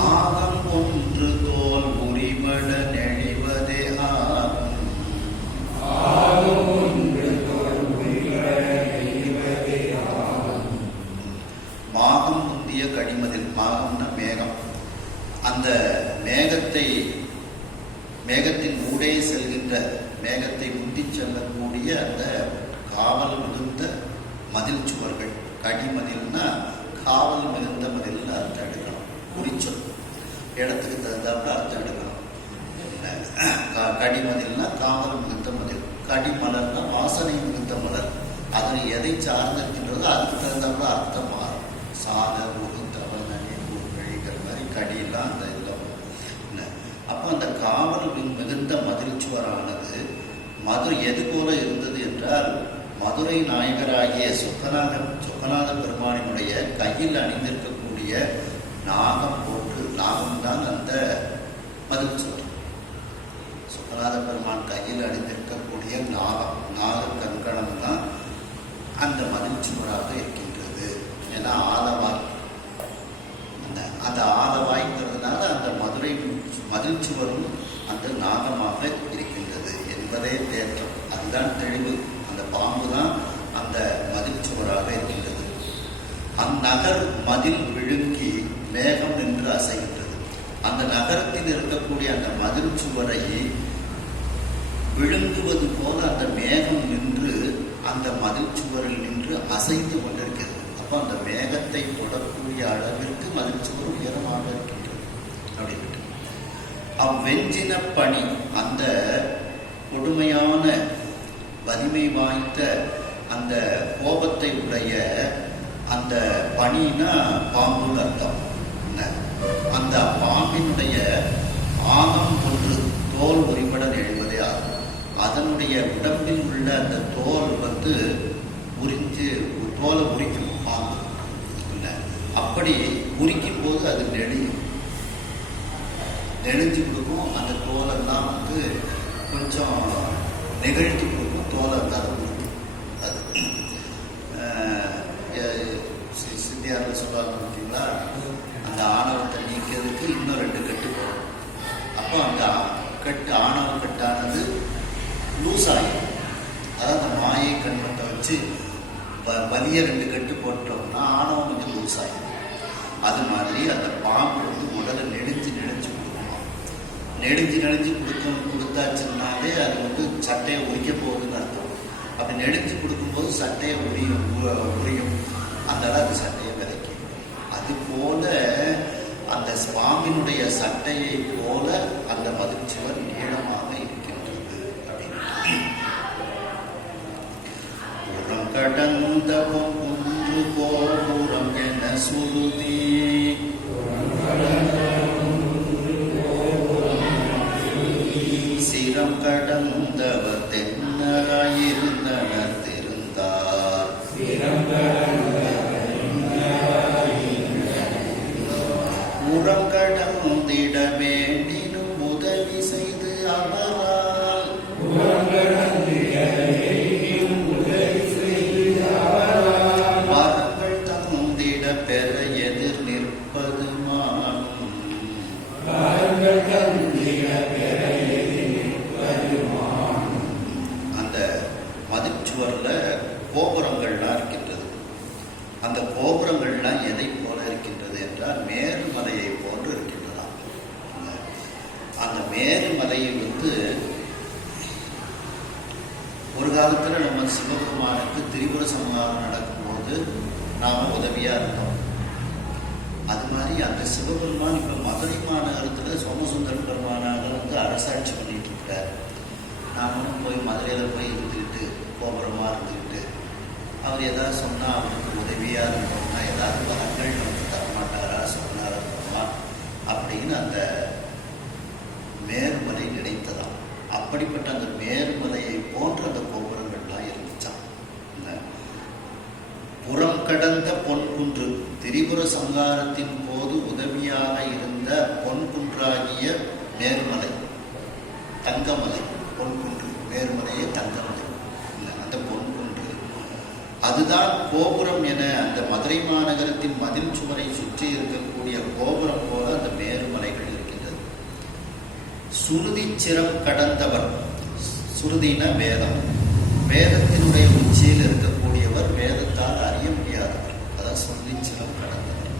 ஆகம் ஒன்று தோல் உரிமட நெழிவதே ஆகும். மாகம் முந்திய கடிமதில். மாகம்னா மேகம். அந்த மேகத்தின் ஊடே செல்கின்ற, மேகத்தை முந்தி செல்லக்கூடிய அந்த காவல் மிகுந்த மதில் சுவர்கள். கடிமதில்னா காவல் மிகுந்த மதில் அர்த்தம் எடுக்கணும். குறிச்சொல் இடத்துக்கு தகுந்தாப்புல அர்த்தம் எடுக்கணும். கடிமதில்னா காவல் மிகுந்த மதில். கடிமலர்னா வாசனை மிகுந்த மலர். அது எதை சார்ந்திருக்கின்றதோ அதுக்கு தகுந்தாப்புல அர்த்தம் மாறும். சாத ஒரு தவறு நனி கழிக்கிற மாதிரி கடியெல்லாம் அந்த இதில். அப்போ அந்த காவல் மிகுந்த மதில் சுவரானது மதுரை எது போல இருந்தது என்றால், மதுரை நாயகராகிய சொக்கநாத பெருமானினுடைய கையில் அணிந்திருக்கக்கூடிய நாகம் போன்று. நாகம்தான் அந்த மதில் சுவர். சொக்கநாத பெருமான் கையில் அணிந்திருக்கக்கூடிய நாகம், நாக கண்கணம் தான் அந்த பார்த்தீங்கன்னா ஆலவாய். அந்த ஆலவாய்ங்கிறதுனால அந்த மதுரை மதில் சுவரும் அந்த நாகமாக இருக்கின்றது என்பதே தேற்றம். அதுதான் தெளிவு. அந்த பாம்பு தான் அந்த மதில் சுவராக இருக்கின்றது. அந்நகர் மதில் விழுங்கி மேகம் நின்று அசைகின்றது. அந்த நகரத்தில் இருக்கக்கூடிய அந்த மதில் சுவரை விழுங்குவது போல அந்த மேகம் நின்று அந்த மதில் சுவரில் நின்று அசைந்து கொண்டிருக்கிறது. அப்போ அந்த மேகத்தை தொடக்கூடிய அளவிற்கு மதில் சுவர் உயரமாக இருக்கின்றது அப்படின்னு. அவ்வெஞ்சின பணி, அந்த கொடுமையான வலிமை வாய்ந்த அந்த கோபத்தை உடைய அந்த பணினா பாம்புன்னு அர்த்தம். அந்த பாம்பினுடைய ஆகம் ஒன்று தோல் உரிபட எழுவதே ஆகும். அதனுடைய உடம்பில் உள்ள அந்த தோல் உரிஞ்சு தோலை உரிக்கும் பாம்பு. அப்படி உரிக்கும் போது அது நெளிஞ்சு கொடுக்கும். அந்த தோலெல்லாம் கொஞ்சம் நெகழ்த்தி கொடுக்கும். தோலை அதை உரிக்கும். அது சித்தியாரில் சொல்லுவாங்க பார்த்தீங்களா, அந்த ஆணவத்தை நீக்கிறதுக்கு இன்னும் 2 கட்டு போடும். அப்போ அந்த ஆணவ கட்டானது லூஸ் ஆகிடும். அதாவது அந்த மாயை கண்மத்தை வச்சு வலிய 2 கட்டு போட்டோம்னா ஆணவம் கொஞ்சம் லூஸ் ஆகிடும். அது மாதிரி அந்த பாம்பு முதல்ல நெடிஞ்சு கொடுக்குமா. நெடிஞ்சு கொடுத்தாச்சுன்னாலே அது சட்டையை உரிக்க போகுதுன்னு அர்த்தம். அப்படி நெடிஞ்சு கொடுக்கும்போது சட்டையை உரியும். அதனால அது சட்டையை விதைக்கும். அது போல அந்த பாம்பினுடைய சட்டையை போல அந்த மதில் சுவர் நீளமாக இருக்கின்றது அப்படின்னு. புறம் கடந்த ஒன்று கோபுரம் என சுருதி, சிரம் கடந்தவர் தென்னராயிருந்தனர் திருந்தார், புறம் கடந்திட வேண்டினும் உதவி செய்து அவரால், வரங்கள் தந்திட பெற எதிர் நிற்பதுமானும். அந்த மதிச்சுவர்ல கோபுரங்கள்லாம் இருக்கின்றது. அந்த கோபுரங்கள்லாம் எதை போல இருக்கின்றது என்றால் மேருமலையை போன்று இருக்கின்றதாம். அந்த மேருமலையை ஒரு காலத்துல நம்ம சிவபெருமானுக்கு திரிபுர சம்ஹாரம் நடக்கும்போது நாம உதவியா இருந்தோம். அது மாதிரி அந்த சிவபெருமான் இப்ப மதுரை மாநகரத்துல சோமசுந்தர பெருமானாக அரசாட்சி பண்ணிட்டு இருக்கார். நாமளும் போய் மதுரையில போய் இருந்துக்கிட்டு கோபுரமா இருந்துக்கிட்டு அவர் ஏதாவது சொன்னா அவருக்கு உதவியா இருந்தோம்னா ஏதாவது வரங்கள் நமக்கு தரமாட்டாரா சொன்னாரா அப்படின்னு அந்த மேருமலை நினைத்ததாம். அப்படிப்பட்ட அந்த மேருமலையை போன்ற அந்த கோபுரங்கள்லாம் இருந்துச்சான். புறம் கடந்த பொன்குன்று, திரிபுர சங்காரத்தின் போது உதவியாக இருந்த பொன்குன்றாகிய மேருமலை, தங்கமலை. பொன்குன்று மேருமலையே தங்கமலை, அந்த பொன்குன்று அதுதான் கோபுரம் என அந்த மதுரை மாநகரத்தின் மதில் சுவரை சுற்றி இருக்கக்கூடிய கோபுரம் போல அந்த மேருமலைகள் இருக்கின்றது. சுருதி சிரம் கடந்தவர், சுருதின வேதம், வேதத்தினுடைய உச்சியில் இருக்கக்கூடியவர், வேதத்தால் அறிய முடியாதவர். அதான் சுருதி சிரம் கடந்தவர்.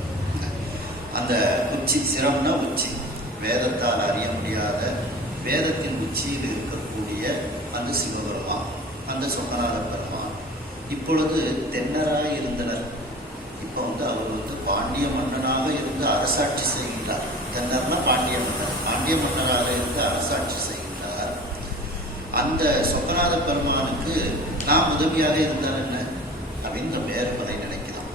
அந்த உச்சி, சிரம்னா உச்சி, வேதத்தால் அறிய முடியாத வேதத்தின் உச்சியில் இருக்கக்கூடிய அந்த சிவபெருமான், அந்த சொக்கநாத பெருமான் இப்பொழுது தென்னராய் இருந்தனர். இப்போ அவர் பாண்டிய மன்னனாக இருந்து அரசாட்சி செய்கின்றார். தென்னர்னா பாண்டிய மன்னர், பாண்டிய மன்னராக இருந்து அரசாட்சி செய்கின்றார். அந்த சொக்கநாத பெருமானுக்கு நாம் உதவியாக இருந்தால் என்ன அப்படின்னு மேற்பதை நினைக்கலாம்.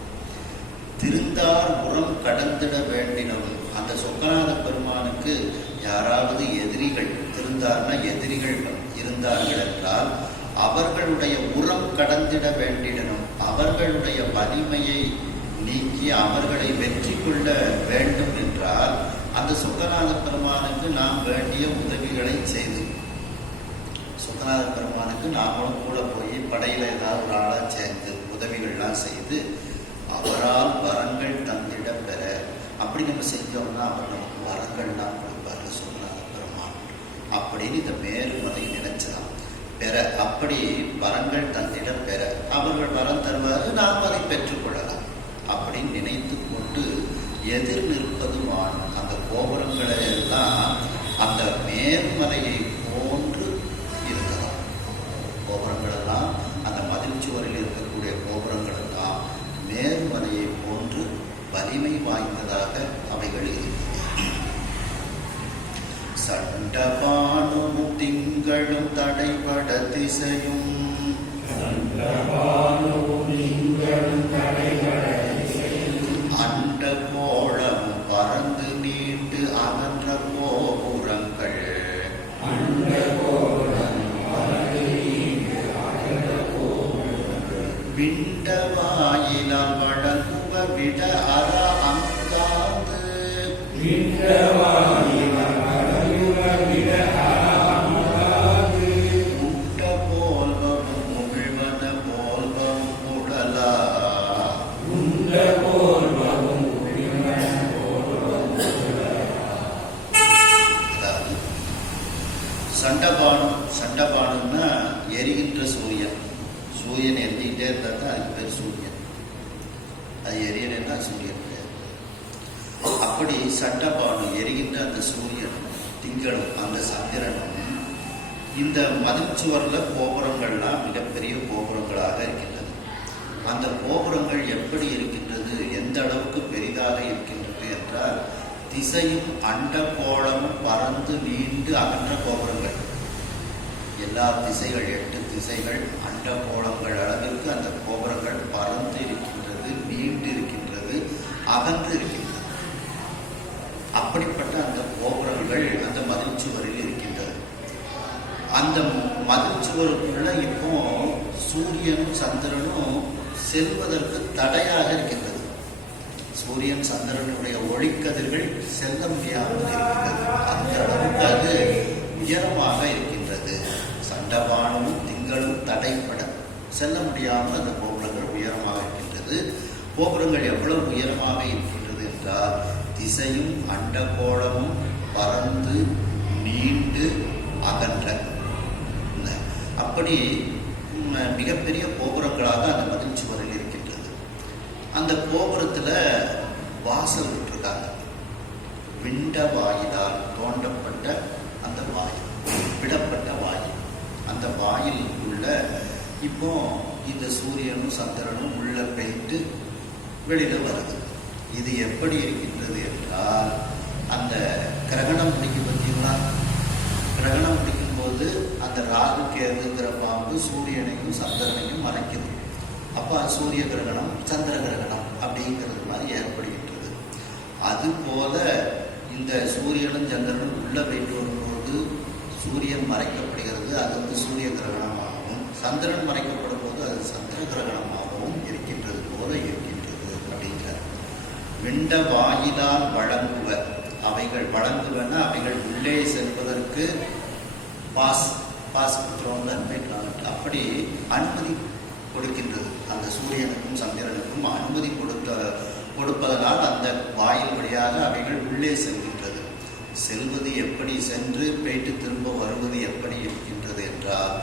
திருந்தார் உரம் கடந்திட வேண்டினவும், அந்த சொக்கநாத பெருமானுக்கு யாராவது எதிரிகள், திருந்தார்னா எதிரிகள் இருந்தார்கள் என்றால் அவர்களுடைய உரம் கடந்திட வேண்டிடனும், அவர்களுடைய வலிமையை நீக்கி அவர்களை வெற்றி கொள்ள வேண்டும் என்றால் அந்த சொக்கநாத பெருமானுக்கு நாம் வேண்டிய உதவிகளை செய்து, சொக்கநாத பெருமானுக்கு நாமளும் கூட போய் படையில ஏதாவது ஒரு ஆளா சேர்ந்து உதவிகள்லாம் செய்து அவரால் அப்படி நம்ம செஞ்சோம்னா அவர் நமக்கு வரங்கள்லாம் கொடுப்பாரு சொன்னார் பெருமான் அப்படின்னு இந்த மேருமலை நினைச்சலாம் பெற. அப்படி வரங்கள் தந்திடம் பெற அவர்கள் வரம் தருவாரு, நாம் அதை பெற்றுக்கொள்ளலாம் அப்படின்னு நினைத்து கொண்டு எதிர் நிற்பதுமான அந்த கோபுரங்களை எல்லாம் அந்த மேல்மலையை போன்று இருக்கலாம். கோபுரங்கள் எல்லாம் அந்த மதில் சுவரில் இருக்கக்கூடிய கோபுரங்கள் எல்லாம் மேல்மலையை போன்று வலிமை வாய்ந்ததாக அவைகள் இருக்கிறது. சண்டபானும் திங்களும் தடைபட திசையும் அண்ட கோளமும் பறந்து நீண்டு அகன்ற கோபுரங்கள் விண்டவாயிலால் வழங்குவ விட அற அங்காது முட்ட போல்வமும் உமிழ்வன போல்வம் உடலா சண்டபானம்னா எரிகின்ற சூரியன். சூரியன் எரிஞ்சிக்கிட்டே இருந்தா தான் அது பேர் சூரியன். அது எரியலைன்னா சூரியன் கிடையாது. அப்படி சண்டபானம் எரிகின்ற அந்த சூரியன் திங்களும் அந்த சந்திரனும் இந்த மதில் சுவர்ல கோபுரங்கள்லாம் மிகப்பெரிய கோபுரங்களாக இருக்கின்றது. அந்த கோபுரங்கள் எப்படி இருக்கின்றது, எந்த அளவுக்கு பெரிதாக இருக்கின்றது என்றால் திசையும் அண்ட கோளமும் பறந்து நீண்டு அகன்ற கோபுரங்கள். எல்லா திசைகள் 8 திசைகள் அண்ட கோளங்கள் அளவிற்கு அந்த கோபுரங்கள் பறந்து இருக்கின்றது, நீண்டு இருக்கின்றது, அகன்று இருக்கின்றது. அப்படிப்பட்ட அந்த கோபுரங்கள் அந்த மதில் சுவரில் இருக்கின்றது. அந்த மதில் சுவருக்குள்ள இப்போ சூரியனும் சந்திரனும் செல்வதற்கு தடையாக இருக்கின்றது. சூரியன் சந்திரனுடைய ஒளிக்கதிர்கள் செல்ல முடியாமல் இருக்கின்றது. அந்த அளவுக்கு அது உயரமாக இருக்கின்றது. சண்டபானமும் திங்களும் தடைப்பட செல்ல முடியாமல் அந்த கோபுரங்கள் உயரமாக இருக்கின்றது. கோபுரங்கள் எவ்வளவு உயரமாக இருக்கின்றது என்றால் திசையும் அண்டகோளமும் பறந்து நீண்டு அகன்ற. அப்படி மிகப்பெரிய கோபுரங்களாக அந்த மதில் சுவரில் இருக்கின்றது. அந்த கோபுரத்துல வாசல் விட்டுருக்காங்க. விண்ட வாயிலால் தோண்டப்பட்ட அந்த வாயில், விடப்பட்ட வாயில். அந்த வாயில் உள்ள இப்போ இந்த சூரியனும் சந்திரனும் உள்ள போயிட்டு வெளியில வருது. இது எப்படி இருக்கின்றது என்றால் அந்த கிரகணம் பிடிக்கும் பார்த்தீங்களா, கிரகணம் பிடிக்கும் போது அந்த ராகு கேதுங்கிற பாம்பு சூரியனையும் சந்திரனையும் மறைக்குது. அப்ப சூரிய கிரகணம் சந்திர கிரகணம் அப்படிங்கிறது மாதிரி ஏற்படுகின்றது. அதுபோல இந்த சூரியனும் சந்திரனும் உள்ள போயிட்டு வரும்போது சூரியன் மறைக்கப்படுகிறது, அது சூரிய கிரகணமாகவும், சந்திரன் மறைக்கப்படும் போது அது சந்திர கிரகணமாகவும் இருக்கின்றது போல இருக்கின்றது அப்படிங்கிறார். விண்ட வாயிலால் வழங்குவ, அவைகள் வழங்குவன அவைகள் உள்ளே செல்வதற்கு பாஸ் அப்படி அனுமதி கொடுக்கின்றது. அந்த சூரியனுக்கும் சந்திரனுக்கும் அனுமதி கொடுப்பதனால் அந்த வாயில் வழியாக அவைகள் உள்ளே செல்கின்றது. செல்வது எப்படி, சென்று போயிட்டு திரும்ப வருவது எப்படி இருக்கின்றது என்றால்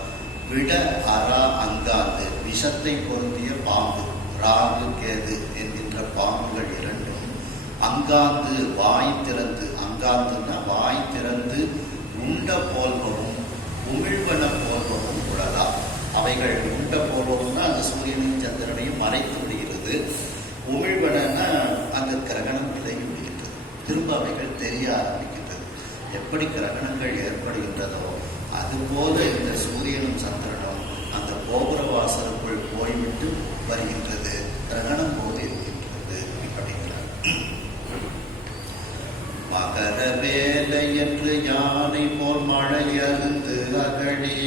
விட அரா அங்காந்து, விஷத்தை பொருந்திய பாம்பு ராகு கேது என்கின்ற பாம்புகள் இரண்டும் அங்காந்து வாய் திறந்து, அங்காந்துன்னா வாய் திறந்து உண்ட போல்வவும் உமிழ்வன போல்வவும் உடலா. அவைகள் உண்ட போல்வம்னா அந்த சூரியனையும் சந்திரனையும் மறைத்து விடுகிறது. உமிழ்வனா அந்த கிரகணம் விலகி விடுகின்றது. திரும்ப அவைகள் தெரிய ஆரம்பிக்கின்றது. எப்படி கிரகணங்கள் ஏற்படுகின்றதோ அதுபோல இந்த சூரியனும் சந்திரனும் அந்த கோபுர வாசலுக்குள் போய்விட்டு வருகின்றது. கிரகணம் போது இருக்கின்றது அப்படிங்கிறார். மகர வேலை என்று யானை போல் மழை அருந்து அகழி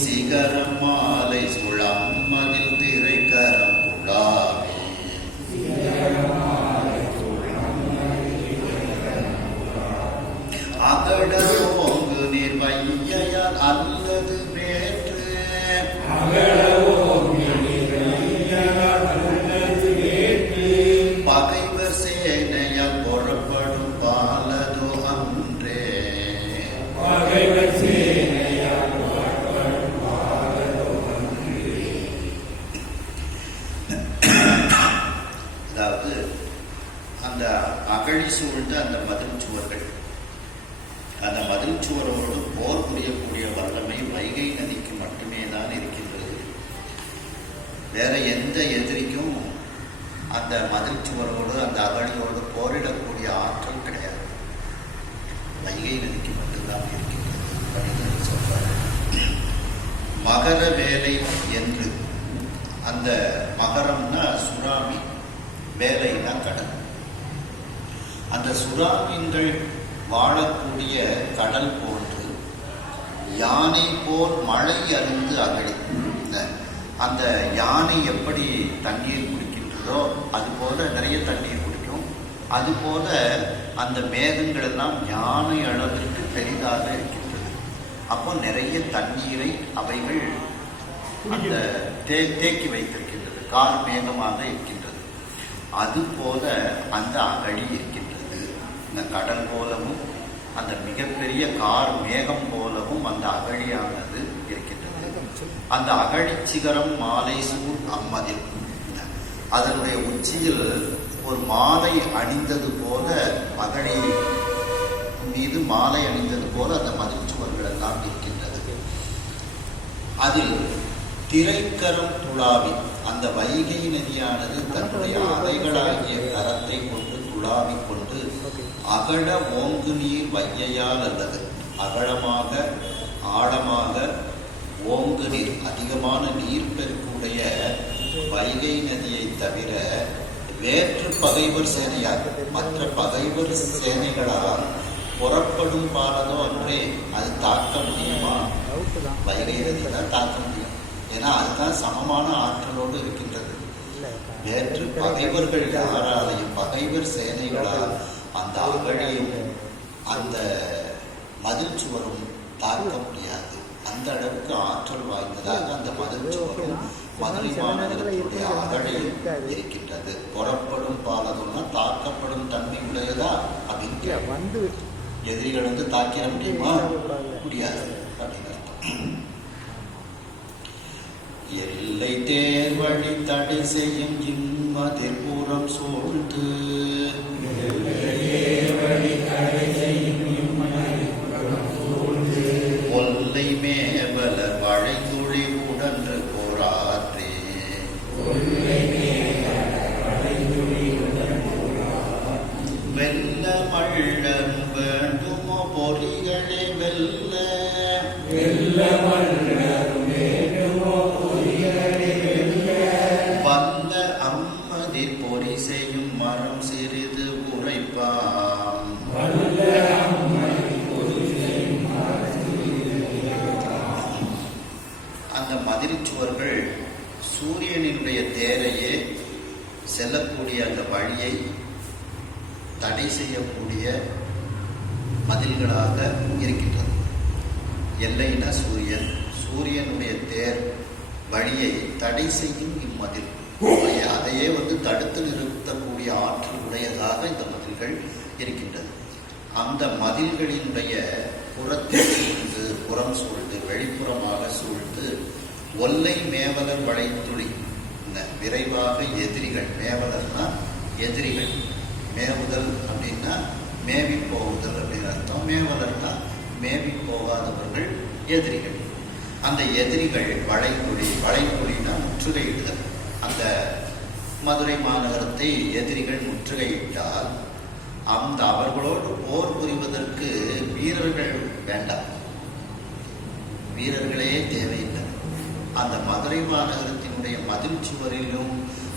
சிகரம் மாலை சுழம் மதில் திரைக்கரம் புலாவி அகட ஓங்கு நீர் வையால் அல்லது வேற்று அகழி சூழ்ந்த அந்த மதில் சுவர்கள், அந்த மதில் சுவரோடு போர் புரியக்கூடிய வல்லமை வைகை நதிக்கு மட்டுமே தான் இருக்கின்றது. வேற எந்த எதிரிக்கும் அந்த மதில் சுவரோடு அந்த அகழியோடு போரிடக்கூடிய ஆற்றல் கிடையாது. வைகை நதிக்கு மட்டும்தான் இருக்கின்றது அப்படின்னு சொல்றாரு. மகர வேலை என்று, அந்த மகரம்னா சுறாமி, வேலைனா கடல். அந்த சுறாமீன்கள் வாழக்கூடிய கடல் போன்று யானை போல் மழை அறிந்து அகழி. அந்த யானை எப்படி தண்ணீர் குடிக்கின்றதோ அதுபோல நிறைய தண்ணீர் குடிக்கும். அதுபோல அந்த மேகங்கள் எல்லாம் யானை அளவிற்கு பெரிதாக இருக்கின்றது. அப்போ நிறைய தண்ணீரை அவைகள் அந்த தேக்கி வைத்திருக்கின்றது, கார் மேகமாக இருக்கின்றது. அதுபோல அந்த அகழி இருக்கின்றது. இந்த கடல் போலவும் அந்த மிகப்பெரிய கார் மேகம் போலவும் அந்த அகழியானது இருக்கின்றது. அந்த அகழி சிகரம் மாலை சூழ் அம்மதில், அதனுடைய உச்சியில் ஒரு மாலை அணிந்தது போல, அகழி மீது மாலை அணிந்தது போல அந்த மதில் சுவர்கள் எல்லாம் இருக்கின்றது. அதில் திரைக்கரம் துளாவி, அந்த வைகை நதியானது தன்னுடைய அலைகளாகிய கரத்தை கொண்டு துளாவி கொண்டு அகழ ஓங்கு நீர் வையையால் அல்லது அகலமாக ஆழமாக ஓங்கு நீர் அதிகமான நீர்ப்பெருக்குடைய வைகை நதியை தவிர வேற்று பகைவர் சேனையாக மற்ற பகைவர் சேனைகளால் புறப்படும் பாலதோ அன்றே அது தாக்க முடியுமா? வைகை நதி தான் தாக்க முடியும். ஏன்னா அதுதான் சமமான ஆற்றலோடு இருக்கின்றது. வேற்று பகைவர்கள் யாராலையும் பகைவர் சேனைகளால் அந்த அகழியும் அந்த மதில் சுவரும் தாக்க முடியாது. அந்த அளவுக்கு ஆற்றல் வாய்ந்ததாக அந்த மதில் சுவரும் மதுரை மாநகரத்துடைய அகழியும் இருக்கின்றது. புறப்படும் பாலதும்னா தாக்கப்படும் தன்மை உடையதா அப்படின்னு, எதிரிகள் வந்து தாக்கிட முடியுமா? முடியாது அப்படின்னு அர்த்தம். எல்லை தேர்வழி தடை செய்யும் இம்மதிர்புறம் சூழ்ந்து ஒல்லை மேவல வளைந்துழி உடன்று போராற்றே வெல்ல மள்ளம் வேண்டுமோ பொறிகளே வெல்ல வல்ல அம்மதி பொறி செய்யும் மரம் சிறிது உரைப்பாம். அந்த மதில் சுவர்கள் சூரியனுடைய தேரையே செல்லக்கூடிய அந்த வழியை தடை செய்யக்கூடிய மதில்களாக இருக்கின்றது. எல்லைனா சூரியன், சூரியனுடைய தேர் வழியை தடை செய்யும் இம்மதில், அதையே வந்து தடுத்து நிறுத்தக்கூடிய ஆற்றல் உடையதாக இந்த மதில்கள் இருக்கின்றது. அந்த மதில்களினுடைய புறத்தில் இருந்து புறம் சூழ்ந்து வெளிப்புறமாக சூழ்ந்து ஒல்லை மேவலர் வளைத்துளி, விரைவாக எதிரிகள், மேவலர்னா எதிரிகள், மேவுதல் அப்படின்னா மேவி போகுதல் அப்படின்னு அர்த்தம். மேவலர்னா மேவி போகாதவர்கள் எதிரிகள். அந்த எதிரிகள் வளைகுழி, வளைகுழினா முற்றுகையிடுதல். அந்த மதுரை மாநகரத்தை எதிரிகள் முற்றுகையிட்டால் அந்த அவர்களோடு போர் புரிவதற்கு வீரர்கள் வேண்டாம், வீரர்களே தேவையில்லை. அந்த மதுரை மாநகரத்தினுடைய மதில் சுவரிலும்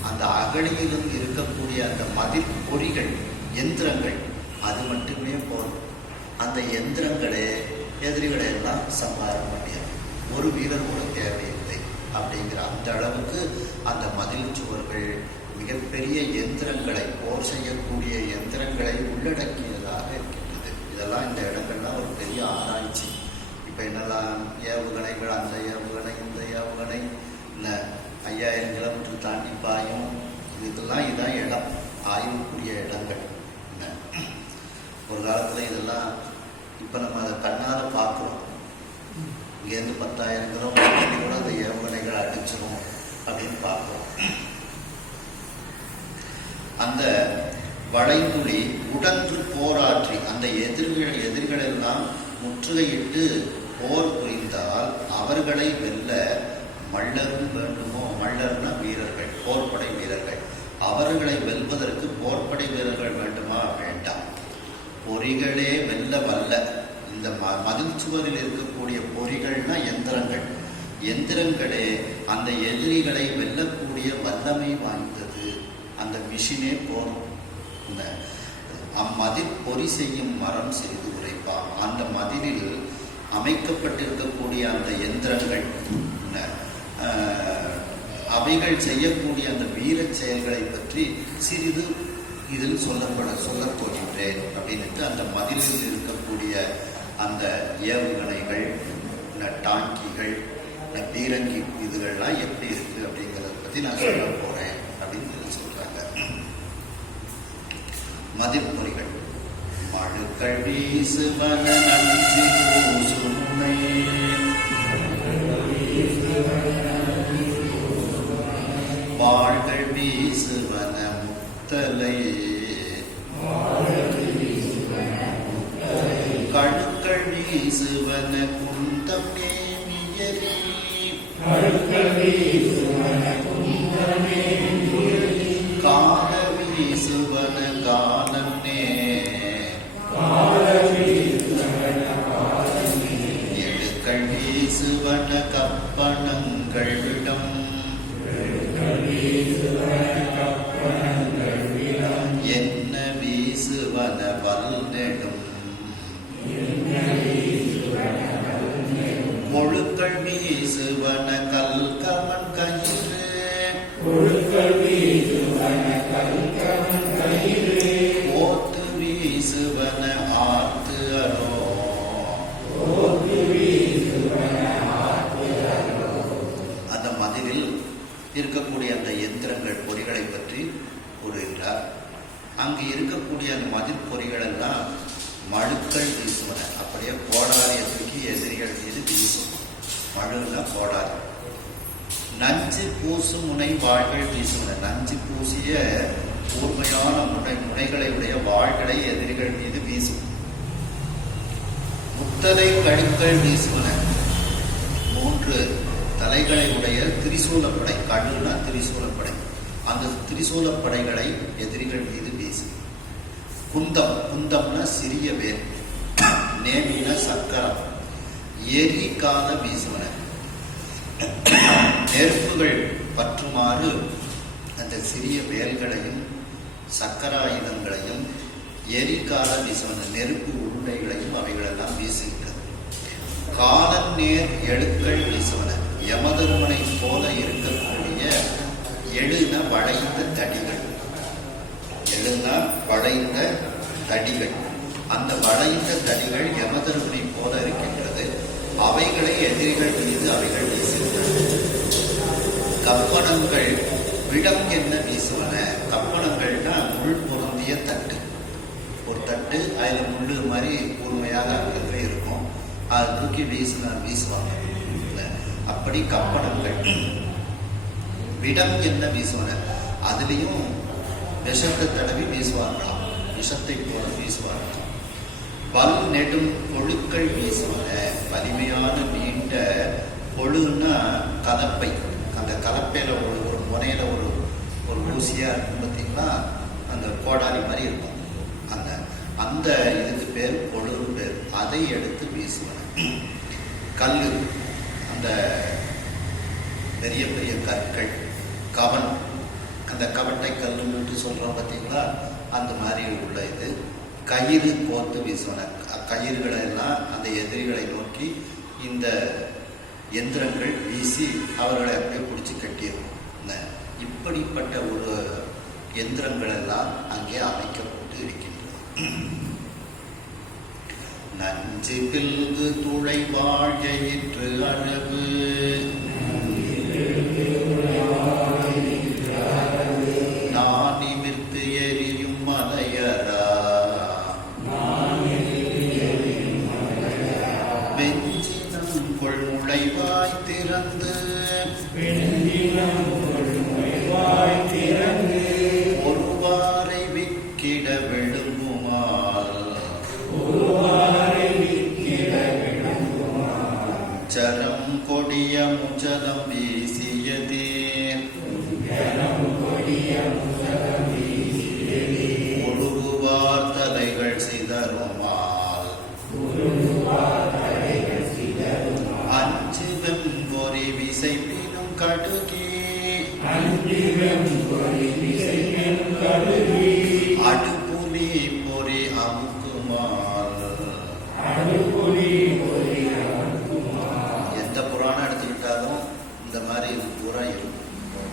அந்த அகழியிலும் இருக்கக்கூடிய அந்த மதில் பொறிகள், எந்திரங்கள், அது மட்டுமே போதும். அந்த எந்திரங்களே எதிரிகளை எல்லாம் சம்ஹாரம் பண்ணியது. ஒரு வீரர் கூட தேவையில்லை அப்படிங்கிற அந்த அளவுக்கு அந்த மதில் சுவர்கள் மிகப்பெரிய எந்திரங்களை, போர் செய்யக்கூடிய எந்திரங்களை உள்ளடக்கியதாக இருக்கின்றது. இதெல்லாம் இந்த இடங்கள்லாம் ஒரு பெரிய ஆராய்ச்சி. இப்போ என்னெல்லாம் ஏவுகணைகள், அந்த ஏவுகணை, இந்த ஏவுகணை, இல்லை 5000 கிலோமீட்டர் தாண்டி பாயும், இதுக்கெல்லாம் இதான் இடம், ஆய்வுக்குரிய இடங்கள். ஒரு காலத்தில் இதெல்லாம் இப்போ நம்ம அதை கண்ணால் பார்க்குறோம். இங்கேருந்து 10,000 கிலோமீட்டர் கூட அந்த ஏவுகணைகள் அடிச்சிடும் அப்படின்னு பார்க்குறோம். அந்த வளைகுழி உடன்று போராற்றி அந்த எதிரிகள் எல்லாம் முற்றுகையிட்டு போர் புரிந்தால் அவர்களை வெல்ல மல்லரும் வேண்டுமோ? மல்லர்னா வீரர்கள், போர்படை வீரர்கள். அவர்களை வெல்வதற்கு போர்படை வீரர்கள் வேண்டுமா? வேண்டாம். பொறிகளே வெல்ல வல்ல. இந்த மதில் சுவரில் இருக்கக்கூடிய பொறிகள்னா எந்திரங்கள். எந்திரங்களே அந்த எதிரிகளை வெல்லக்கூடிய வல்லமை வாய்ந்தது. அந்த மிஷினே போதும். அம்மதில் பொறி செய்யும் மரம் சிறிது உரைப்பாம். அந்த மதிலில் அமைக்கப்பட்டிருக்கக்கூடிய அந்த எந்திரங்கள், அவைகள் செய்யக்கூடிய அந்த வீர செயல்களை பற்றி சிறிது இதில் சொல்லப் போகின்றேன் அப்படின்ட்டு அந்த மதிலில் இருக்கக்கூடிய அந்த ஏவுகணைகள், டாங்கிகள், பீரங்கி இதுகள்லாம் எப்படி இருக்கு அப்படிங்கிறத பற்றி நான் சொல்ல போறேன் அப்படின்னு சொல்றாங்க. மதிப்பொறிகள் மழுக்கள் வீசுவன நஞ்சி பூசுமுனை வாள்கள் வீசுவன முத்தலை கழுக்கள் வீசுவன குந்தம் நேமியரி கால வீசுவன காலன்னே எழுக்கள் வீசுவன கப்பணங்கள் விடம் என்ன வீசுவன வல்நெடும் கொழுக்கள் வீசுவன கல்கமன் கயிறு ஓத்து வீசுவன ஆத்து அரோ அந்த மதிலில் இருக்கக்கூடிய அந்த எந்திரங்கள் பொறிகளை பற்றி கூறுகின்றார். அங்கு இருக்கக்கூடிய அந்த மதில் பொறிகள் எல்லாம் மழுக்கள் வீசுவன. அப்படியே கோடாரியை தூக்கி எதிரிகள் மீது வீசும். மழுன்னா கோடாரி. நஞ்சு பூசும் முனை வாள்கள் வீசுவன. நஞ்சு பூசிய கூர்மையான முனைகளை உடைய வாள்களை எதிரிகள் மீது வீசும். முத்தலை கழுக்கள் வீசுவன. 3 தலைகளை உடைய திரிசூலப்படை. கழுனா திரிசூலப்படை. அந்த திரிசூலப்படைகளை எதிரிகள் மீது வீசும். குந்தம்னா சிறிய வேல். நேமின சக்கரம். எரி கால வீசுவன. நெருப்புகள் பற்றுமாறு அந்த சிறிய வேல்களையும் சக்கராயுதங்களையும் எரிகால வீசுவன. நெருப்பு உருண்டைகளையும் அவைகளெல்லாம் வீசுகின்றது. காலன் நேர் எழுக்கள் வீசுவன. யமதருமனை போல இருக்கக்கூடிய எழுன வளைந்த தடிகள். எழுனா வளைந்த தடிகள். அந்த வளைந்த தடிகள் யமதருமனை போல இருக்கின்றது. அவைகளை எதிரிகள் மீது அவைகள் வீசுகின்றன. கப்பணங்கள் விடம் என்ன வீசுவன. கப்பணங்கள்னா முள் பொருந்திய தட்டு. ஒரு தட்டு, அதில் முள்ளு மாதிரி கூர்மையாக அங்கே இருக்கும். அதை தூக்கி வீசுவாங்க. அப்படி கப்பணங்கள். விடம் என்ன வீசுவன. அதுலேயும் விஷத்தை தடவி வீசுவாங்களாம். விஷத்தை போல வீசுவாங்களாம். வல் நெடும் கொழுக்கள் வீசுவன. வலிமையான நீண்ட கொழுன்னா கலப்பை. அந்த கலப்பையில ஒரு முனையில ஒரு ஊசியா இருக்கும் பார்த்தீங்களா, அந்த கோடாரி மாதிரி இருக்கும். அந்த இதுக்கு பேர் கொழுறு பேர். அதை எடுத்து வீசுவன. கல்லு, அந்த பெரிய பெரிய கற்கள். கவன், அந்த கவட்டை கல்லுன்னு சொல்றோம் பார்த்தீங்களா, அந்த மாதிரி உள்ள இது. கயிறு கோத்து வீசுவன. கயிறுகளை எல்லாம் அந்த எதிரிகளை நோக்கி இந்த எந்திரங்கள் வீசி அவர்களை அப்படியே பிடிச்சி கட்டிடும். இப்படிப்பட்ட ஒரு எந்திரங்கள் எல்லாம் அங்கே அமைக்கப்பட்டு இருக்கின்றன. நஞ்சு பில்கு துளை வாழையிற்று அளவு நானிமிர்த்து எரியும் மலையரா வெஞ்சினம் கொள்முளைவாய் திறந்து ஒருவாரை விக்கிட விழுங்குமா முச்சலம் வீசியதே ஒழுகுவார் தலைகள் சிதறுமால் அஞ்சு வெம்பொறி விசைப்பினும் கடுகே அடுப்புலி பொறி அமுக்குமால். எந்த புராணம் எடுத்துக்கிட்டாலும் இந்த மாதிரி இது பூரா இருக்கும்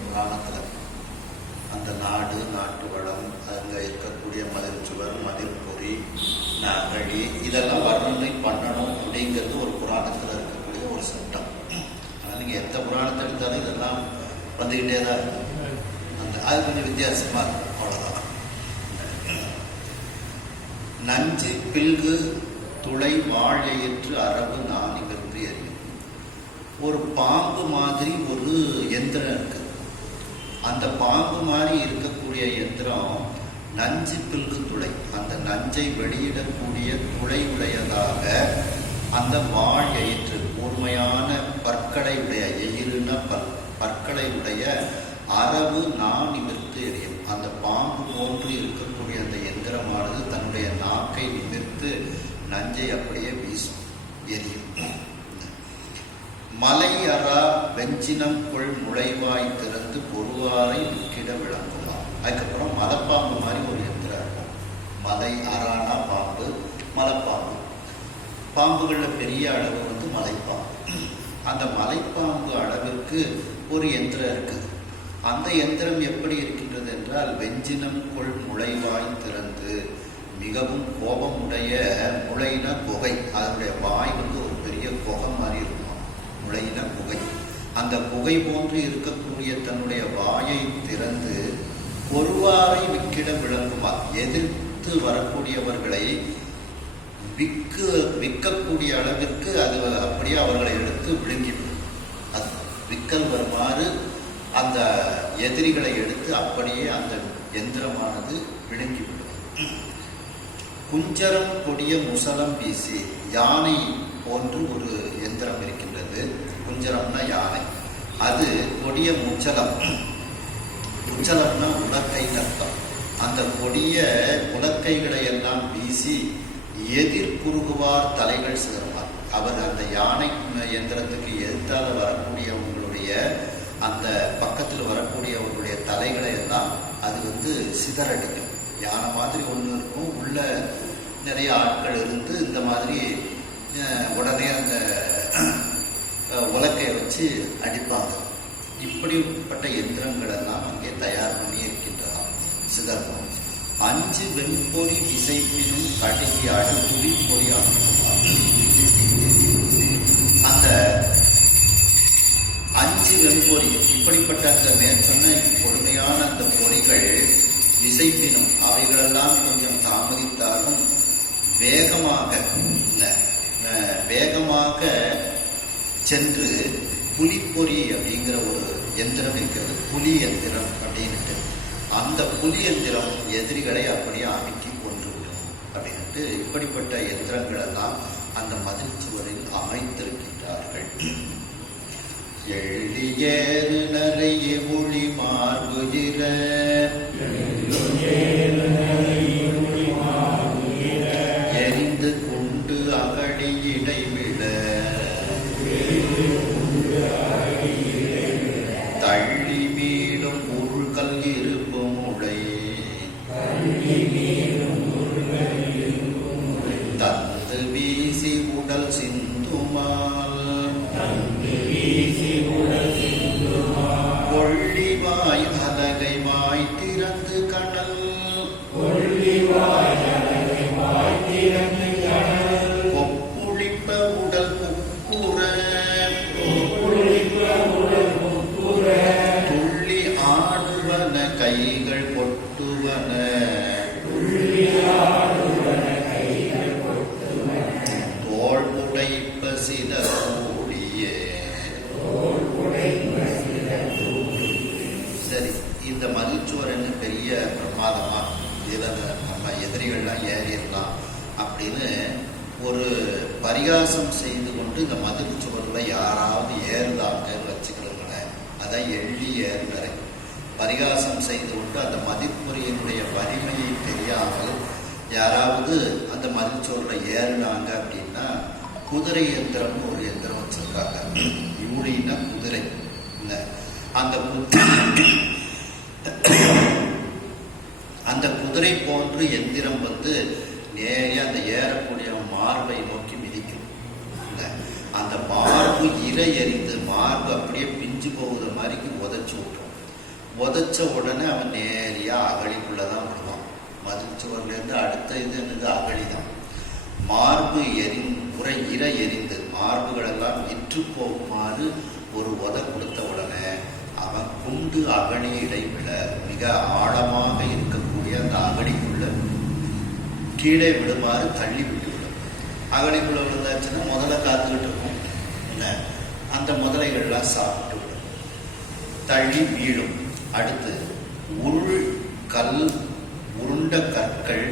புராணத்துல. அந்த நாடு, நாட்டு வளம், அங்க இருக்கக்கூடிய மதில் சுவர், மதில் பொறி, நகழி, இதெல்லாம் வர்ணனை பண்ணணும் அப்படிங்கிறது ஒரு புராணத்துல இருக்கக்கூடிய ஒரு சட்டம். ஆனால் நீங்க எந்த புராணத்தை எடுத்தாலும் இதெல்லாம் வந்துகிட்டே தான் இருக்கும். அது கொஞ்சம் வித்தியாசமா இருக்கும், அவ்வளவுதான். நஞ்சு பில்கு துளை வாழையற்று அரபு நாணி வென்று எறியும். ஒரு பாம்பு மாதிரி ஒரு எந்திரம் இருக்கு. அந்த பாம்பு மாதிரி இருக்கக்கூடிய எந்திரம் நஞ்சு பில்கு துளை, அந்த நஞ்சை வெளியிடக்கூடிய துளை உடையதாக அந்த வாழையற்று கூர்மையான பற்களை உடைய, எயிருன பற்களை உடைய அரபு நான் நிமிர்த்து எரியும். அந்த பாம்பு போன்று இருக்கக்கூடிய அந்த எந்திரமானது தன்னுடைய நாக்கை நிமிர்த்து நஞ்சை அப்படியே வீசும், எரியும். மலை அரா வெஞ்சினம் கொள் முளைவாய் திறந்து பொருவாரை விக்கிட விளங்குமாம். அதுக்கப்புறம் மலைப்பாம்பு மாதிரி ஒரு எந்திரம் இருக்கும். மலை அரானா பாம்பு, மலைப்பாம்பு. பாம்புகள்ல பெரிய அளவு வந்து மலைப்பாம்பு. அந்த மலைப்பாம்பு அளவிற்கு ஒரு எந்திரம் இருக்கு. அந்த எந்திரம் எப்படி இருக்கின்றது என்றால், வெஞ்சினம் கொள் முளைவாய் திறந்து, மிகவும் கோபமுடைய, முளைன குகை, அதனுடைய வாய் வந்து ஒரு பெரிய குகை மாதிரி இருக்கும், முளைன குகை. அந்த குகை போன்று இருக்கக்கூடிய தன்னுடைய வாயை திறந்து பொருவாரை விக்கிட விளங்குமா, எதிர்த்து வரக்கூடியவர்களை விற்கக்கூடிய அளவிற்கு அது அப்படியே அவர்களை எடுத்து விழுங்கிவிடும். அது விக்கல் வருமாறு அந்த எதிரிகளை எடுத்து அப்படியே அந்த எந்திரமானது விழுங்கிவிடும். குஞ்சரம் கொடிய முசலம் வீசி, யானை போன்று ஒரு எந்திரம் இருக்கின்றது. குஞ்சரம்னா யானை, அது கொடிய முச்சலம். முச்சலம்னா உலக்கை அர்த்தம். அந்த கொடிய உலக்கைகளை எல்லாம் வீசி எதிர் குறுகுவார் தலைகள் சிதறுவார். அவர் அந்த யானை எந்திரத்துக்கு எதிர்த்தால வரக்கூடியவங்களுடைய அந்த பக்கத்தில் வரக்கூடியவர்களுடைய தலைகளை எல்லாம் அது வந்து சிதறடிக்கும். யானை மாதிரி ஒன்று இருக்கும், உள்ள நிறைய ஆட்கள் இருந்து இந்த மாதிரி உடனே அந்த உலக்கையை வச்சு அடிப்பாங்க. இப்படிப்பட்ட எந்திரங்கள் எல்லாம் அங்கே தயார் பண்ணி இருக்கின்றன. சிதறும். அஞ்சு வெண்பொறி விசைப்பினும் கடுகி அடுப்புலி பொறி அமைக்குமாம். அந்த அஞ்சு வெண்பொறி, இப்படிப்பட்ட அந்த மேற்சொன்ன பொறுமையான அந்த பொறிகள் விசைப்பினும், அவைகளெல்லாம் கொஞ்சம் தாமதித்தாலும் வேகமாக சென்று புலிப்பொறி அப்படிங்கிற ஒரு எந்திரம் இருக்கிறது. புலி எந்திரம் அப்படின்ட்டு, அந்த புலி எந்திரம் எதிரிகளை அப்படியே அமுக்கி கொன்றுவிடும் அப்படின்ட்டு இப்படிப்பட்ட எந்திரங்கள் எல்லாம் அந்த மதில் சுவரில் அமைத்திருக்கின்றார்கள். எள்ளியேறு நிறைய ஒளி மார்புகிற எரிந்து கொண்டு அகடி இடைவிட தள்ளி மீடும் உள்கல் இருப்பும் உடை தந்து வீசி உடல் சிந்துமால் கொள்ளிவாய் அலகை வாய் திறந்து கடல் கொப்புளிப்ப உடல் குப்புற துள்ளி ஆடுவன கைகள் கொட்டுவன தோள் புடைப்ப சில கூடியே. சரி, இந்த மதிச்சுவர் என்ன பெரிய பிரமாதமா, இதில் நம்ம எதிரிகள்லாம் ஏறிடலாம் அப்படின்னு ஒரு பரிகாசம் செய்து கொண்டு இந்த மதில் சுவரில் யாராவது ஏறுதாங்க அதான் எள்ளியர் வரை பரிகாசம் செய்து கொண்டு அந்த மதிப்புரையினுடைய வலிமையை தெரியாமல் யாராவது அந்த மதிச்சோர்ல ஏறினாங்க அப்படின்னா குதிரை எந்திரம்னு ஒரு எந்திரம் வச்சிருக்காங்க. யூடின்னா குதிரை இல்லை. அந்த குதிரை போன்று எந்திரம் நேரே அந்த ஏறக்கூடிய மார்பை நோக்கி மிதிக்கும். அந்த மார்பு இறை எறிந்து மார்பு அப்படியே பிஞ்சு போகுற மாதிரி உதச்சு விட்டுரும். உதச்ச உடனே அவன் நேரியா அகழிக்குள்ளதான் விடுவான். மதிச்சவர்லேருந்து அடுத்த இது என்னது அகழிதான். மார்பு இறை எரிந்து மார்புகளெல்லாம் இற்று போகுமாறு ஒரு உத கொடுத்த உடனே அவன் குண்டு அகழி இடைவிட மிக ஆழமாக இருக்கக்கூடிய அந்த அகழிக்குள்ள கீழே விடுமாறு தள்ளி விட்டுவிடும். அகழிக்குள்ள விழுந்தாச்சுன்னா முதல்ல காத்துக்கிட்டு இருக்கும். அந்த முதலைகள்லாம் சாப்பிட்டு விடும், தள்ளி வீழும். அடுத்து உருண்ட கற்கள்,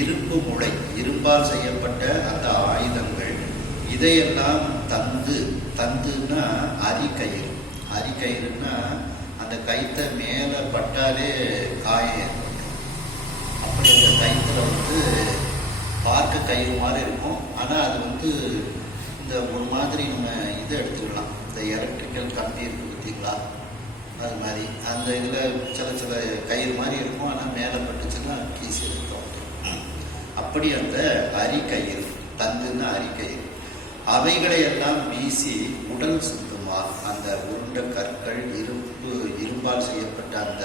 இரும்பு முளை, இரும்பால் செய்யப்பட்ட அந்த ஆயுதங்கள், இதையெல்லாம் தந்துன்னா அரிக்கயிறு. அரிக்கயிறுன்னா அந்த கைத்த மேல பட்டாலே காயம். அப்படி அந்த கைத்துல பார்க்க கயிறு மாதிரி இருக்கும். ஆனா அது இந்த ஒரு மாதிரி நம்ம இதை எடுத்துக்கலாம். இந்த எலக்ட்ரிக்கல் கம்பி இருக்கு பார்த்தீங்களா, அது மாதிரி அந்த இதில் சில கயிறு மாதிரி இருக்கும். ஆனால் மேலே பட்டுச்சுன்னா கீசி இருக்கும். அப்படி அந்த அரிக்கயிறு, தந்துன்னு அரிக்கயிறு, அவைகளை எல்லாம் வீசி உடல் சுத்தமா அந்த உருண்ட கற்கள், இரும்பால் செய்யப்பட்ட அந்த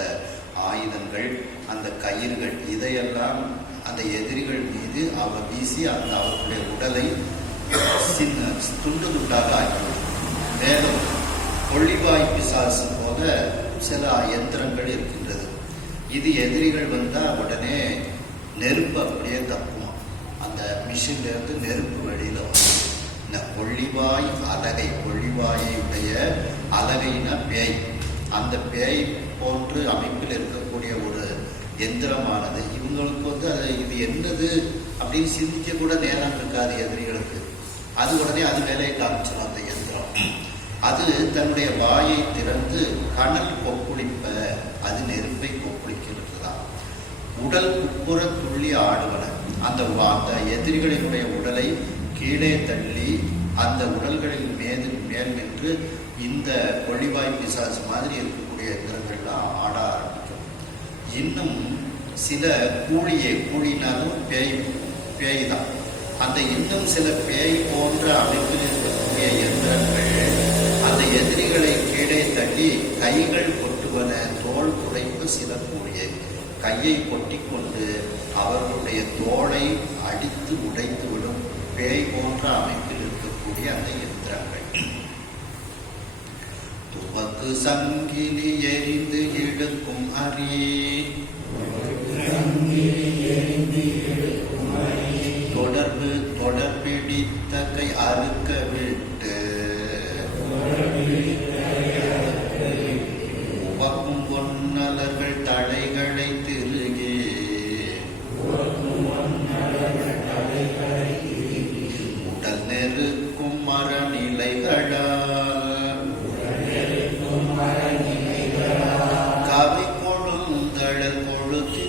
ஆயுதங்கள், அந்த கயிறுகள், இதையெல்லாம் அந்த எதிரிகள் மீது அவர் வீசி அந்த அவர்களுடைய உடலை துண்டு துண்டாக ஆக்கிவிடும். மேலும் கொள்ளிவாய் பிசாசு போல சில யந்திரங்கள் இருக்கின்றது. இது எதிரிகள் வந்தால் உடனே நெருப்பு அப்படியே தப்புமா. அந்த மிஷின்ல இருந்து நெருப்பு வெளியில வரும். இந்த கொள்ளிவாய் அலகை, கொள்ளிவாயுடைய அலகைனா பேய். அந்த பேய் போன்று அமைப்பில் இருக்கக்கூடிய ஒரு எந்திரமானது இவங்களுக்கு அது இது என்னது அப்படின்னு சிந்திக்க கூட நேரம் இருக்காது எதிரிகளுக்கு. அது உடனே அது வேலையை காமிச்சிடும் அந்த எந்திரம். அது தன்னுடைய வாயை திறந்து கனல் கொப்புளிப்ப, அது நெருப்பை கொப்புளிக்கிறது தான். உடல் குப்புற துள்ளி ஆடுவன, அந்த எதிரிகளினுடைய உடலை கீழே தள்ளி அந்த உடல்களின் மேல் நின்று இந்த கொள்ளிவாய் பிசாசு மாதிரி இருக்கக்கூடிய எந்திரங்கள்லாம் ஆட ஆரம்பிக்கும். இன்னும் சில கூழினாலும் பேய் தான். அந்த இன்னும் சில பேய் போன்ற அமைப்பில் இருக்கக்கூடிய எந்திரங்கள் அந்த எதிரிகளை கீழே தள்ளி கைகள் கொட்டுவன, தோல் குறைப்பு சில கூழியை கையை கொட்டி கொண்டு அவர்களுடைய தோளை அடித்து உடைத்து விடும் பேய் போன்ற அமைப்பில் இருக்கக்கூடிய அந்த எந்திரங்கள். துவக்கு சங்கிலி எரிந்து இழுக்கும் அரி, தொடர்பிடித்த கை அறுக்க விட்டு உவக்கும் பொன்னலர்கள் தலைகளை திருகி உடல் நெருக்கும் மரநிலைகளால் கவி கொழுந்தழல் கொழுத்தி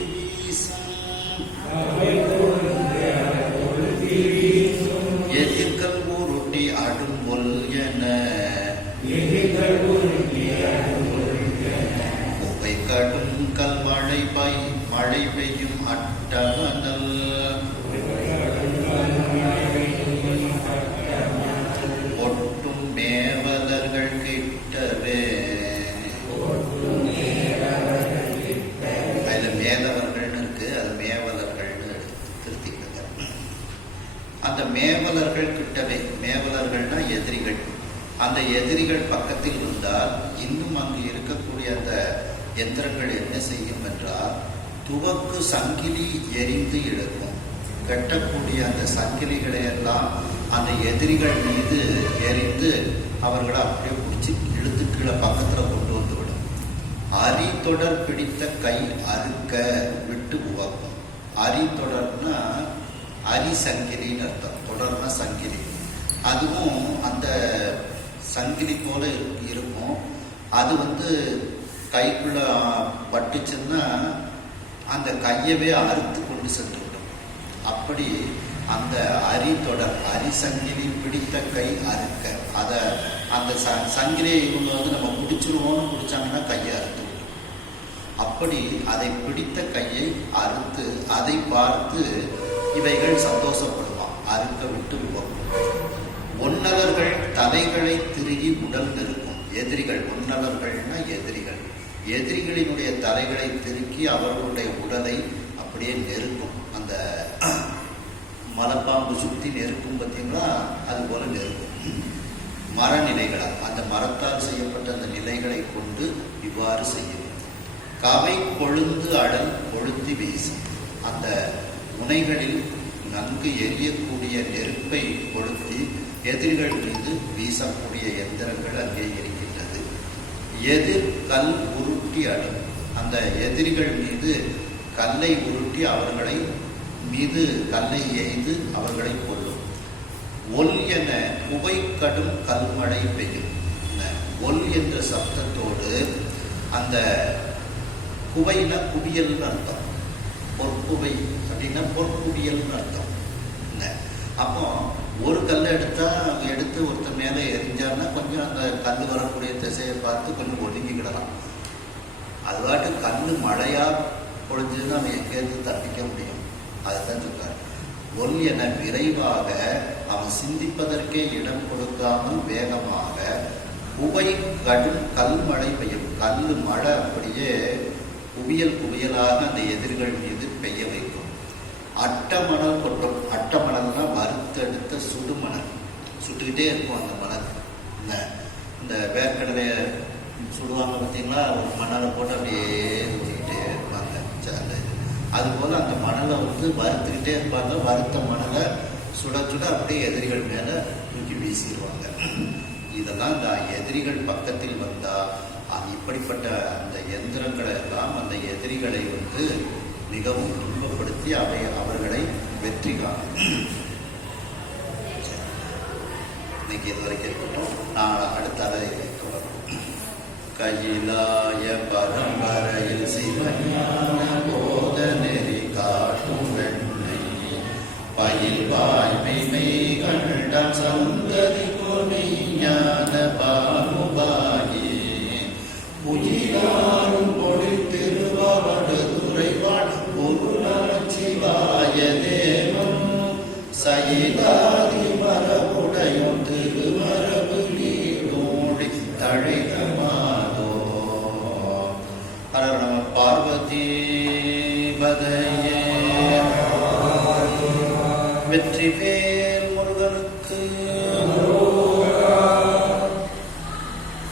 எதிர்கள் உருட்டி அடும்பொல் என உப்பை கடும் கல் மழை பெய்யும் அட்டமனல் ஒட்டும் மேவலர்கள் கிட்டவே. அதுல மேலவர்கள்னு இருக்கு, அது மேவலர்கள்னு திருத்திக்கங்க. அந்த மேவலர்கள் கிட்டவே, மேவலர்கள்னா எதிரிகள். அந்த எதிரிகள் பக்கத்தில் இருந்தால் இன்னும் அங்கு இருக்கக்கூடிய அந்த எந்திரங்கள் என்ன செய்யும் என்றால் துவக்கு சங்கிலி எரிந்து இழுக்கும். கட்டக்கூடிய அந்த சங்கிலிகளை எல்லாம் அந்த எதிரிகள் மீது எரிந்து அவர்களை அப்படியே பிடிச்சி இழுத்து கீழே பக்கத்துல கொண்டு வந்து விடும். அரி தொடர் பிடித்த கை அறுக்க விட்டு உவக்கும். அரி தொடர்னா அரி சங்கிலின்னு அர்த்தம். தொடர்னா சங்கிலி. அதுவும் அந்த சங்கிலி போல இருக்கும். அது கைக்குள்ள பட்டுச்சுன்னா அந்த கையவே அறுத்து கொண்டு சென்றுவிடும். அப்படி அந்த அரிசங்கிலி பிடித்த கை அறுக்க, அதை அந்த சங்கிலியை இவங்க நம்ம பிடிச்சிருவோம்னு பிடிச்சாங்கன்னா கையை அறுத்து விடும். அப்படி அதை பிடித்த கையை அறுத்து அதை பார்த்து இவைகள் சந்தோஷப்படுவான், அறுக்க விட்டு விடுவோம். ஒன்னலர்கள் தலைகளை திருகி உடல் நெருக்கும். எதிரிகள், ஒன்னலர்கள்னா எதிரிகள், எதிரிகளினுடைய தலைகளை திருக்கி அவர்களுடைய உடலை அப்படியே நெருக்கும். அந்த மலைப்பாம்பு சுற்றி நெருக்கும் பார்த்தீங்களா, அது போல நெருக்கும். மரநிலைகளால், அந்த மரத்தால் செய்யப்பட்ட அந்த நிலைகளை கொண்டு இவ்வாறு செய்யும். கவை கொழுந்து அடல் கொளுத்தி வீசும். அந்த முனைகளில் நன்கு எரியக்கூடிய நெருப்பை கொளுத்தி எதிரிகள் மீது வீசக்கூடிய எந்திரங்கள் அங்கே இருக்கின்றது. எதிர் கல் உருட்டி அடும். அந்த எதிரிகள் மீது கல்லை உருட்டி அவர்களை மீது கல்லை எய்து அவர்களை கொள்ளும். ஒல் என குவை கடும் கல்மழை பெய்யும். ஒல் என்ற சப்தத்தோடு அந்த குவைனா குவியல்னு அர்த்தம், பொற்குவை அப்படின்னா பொற்குவியல்னு அர்த்தம். அப்போ ஒரு கல்லை எடுத்து ஒருத்தர் மேலே எரிஞ்சான்னா கொஞ்சம் அந்த கல் வரக்கூடிய திசையை பார்த்து கொஞ்சம் ஒதுங்கிக்கிடலாம். அதுவாட்டு கல் மழையா பொழிஞ்சுன்னு அவன் எங்கேருந்து தப்பிக்க முடியும். அதுதான் சொல்றாரு. ஒல் என விரைவாக அவன் சிந்திப்பதற்கே இடம் கொடுக்காமல் வேகமாக குவை கடும் கல்மழை பெய்யும். கல் மழை அப்படியே குவியல் குவியலாக அந்த எதிர்கள் மீது பெய்ய வைக்கும். அட்டமணல் கொட்டும். அட்டமணல்னா வறுத்தெடுத்த சுடுமணல், சுட்டுக்கிட்டே இருக்கும் அந்த மணல். இந்த வேர்க்கடலையை சுடுவாங்க பார்த்தீங்களா, ஒரு மணலை போட்டு அப்படியே ஊற்றிக்கிட்டே இருப்பாங்க. அதுபோல் அந்த மணலை வறுத்துக்கிட்டே இருப்பாங்க. வறுத்த மணலை சுட சுட அப்படியே எதிரிகள் மேலே தூக்கி வீசிடுவாங்க. இதெல்லாம் இந்த எதிரிகள் பக்கத்தில் வந்தால் இப்படிப்பட்ட அந்த எந்திரங்களை எல்லாம் அந்த எதிரிகளை மிகவும் துன்பப்படுத்தி அவர்களை வெற்றி காணும். இன்னைக்கு இதுவரைக்கும் இருக்கட்டும். நான் அடுத்த அலை தொடரும். கையிலாய பரம்பரையில் சிவஞான போத நெறி காட்டும் வெண்ணை பயில் வாய்மை கண்டம் சந்ததி கொனை ஞான பாமுபாகி உயிராரும் பொழித்திருவாடு துறைவாள் பொருளாட்சிவாய தேவம் சயிலாதி மரபுடையும் திருமரபு நீடோடி தழைகமாதோ. ஹர நம பார்வதி பதையே.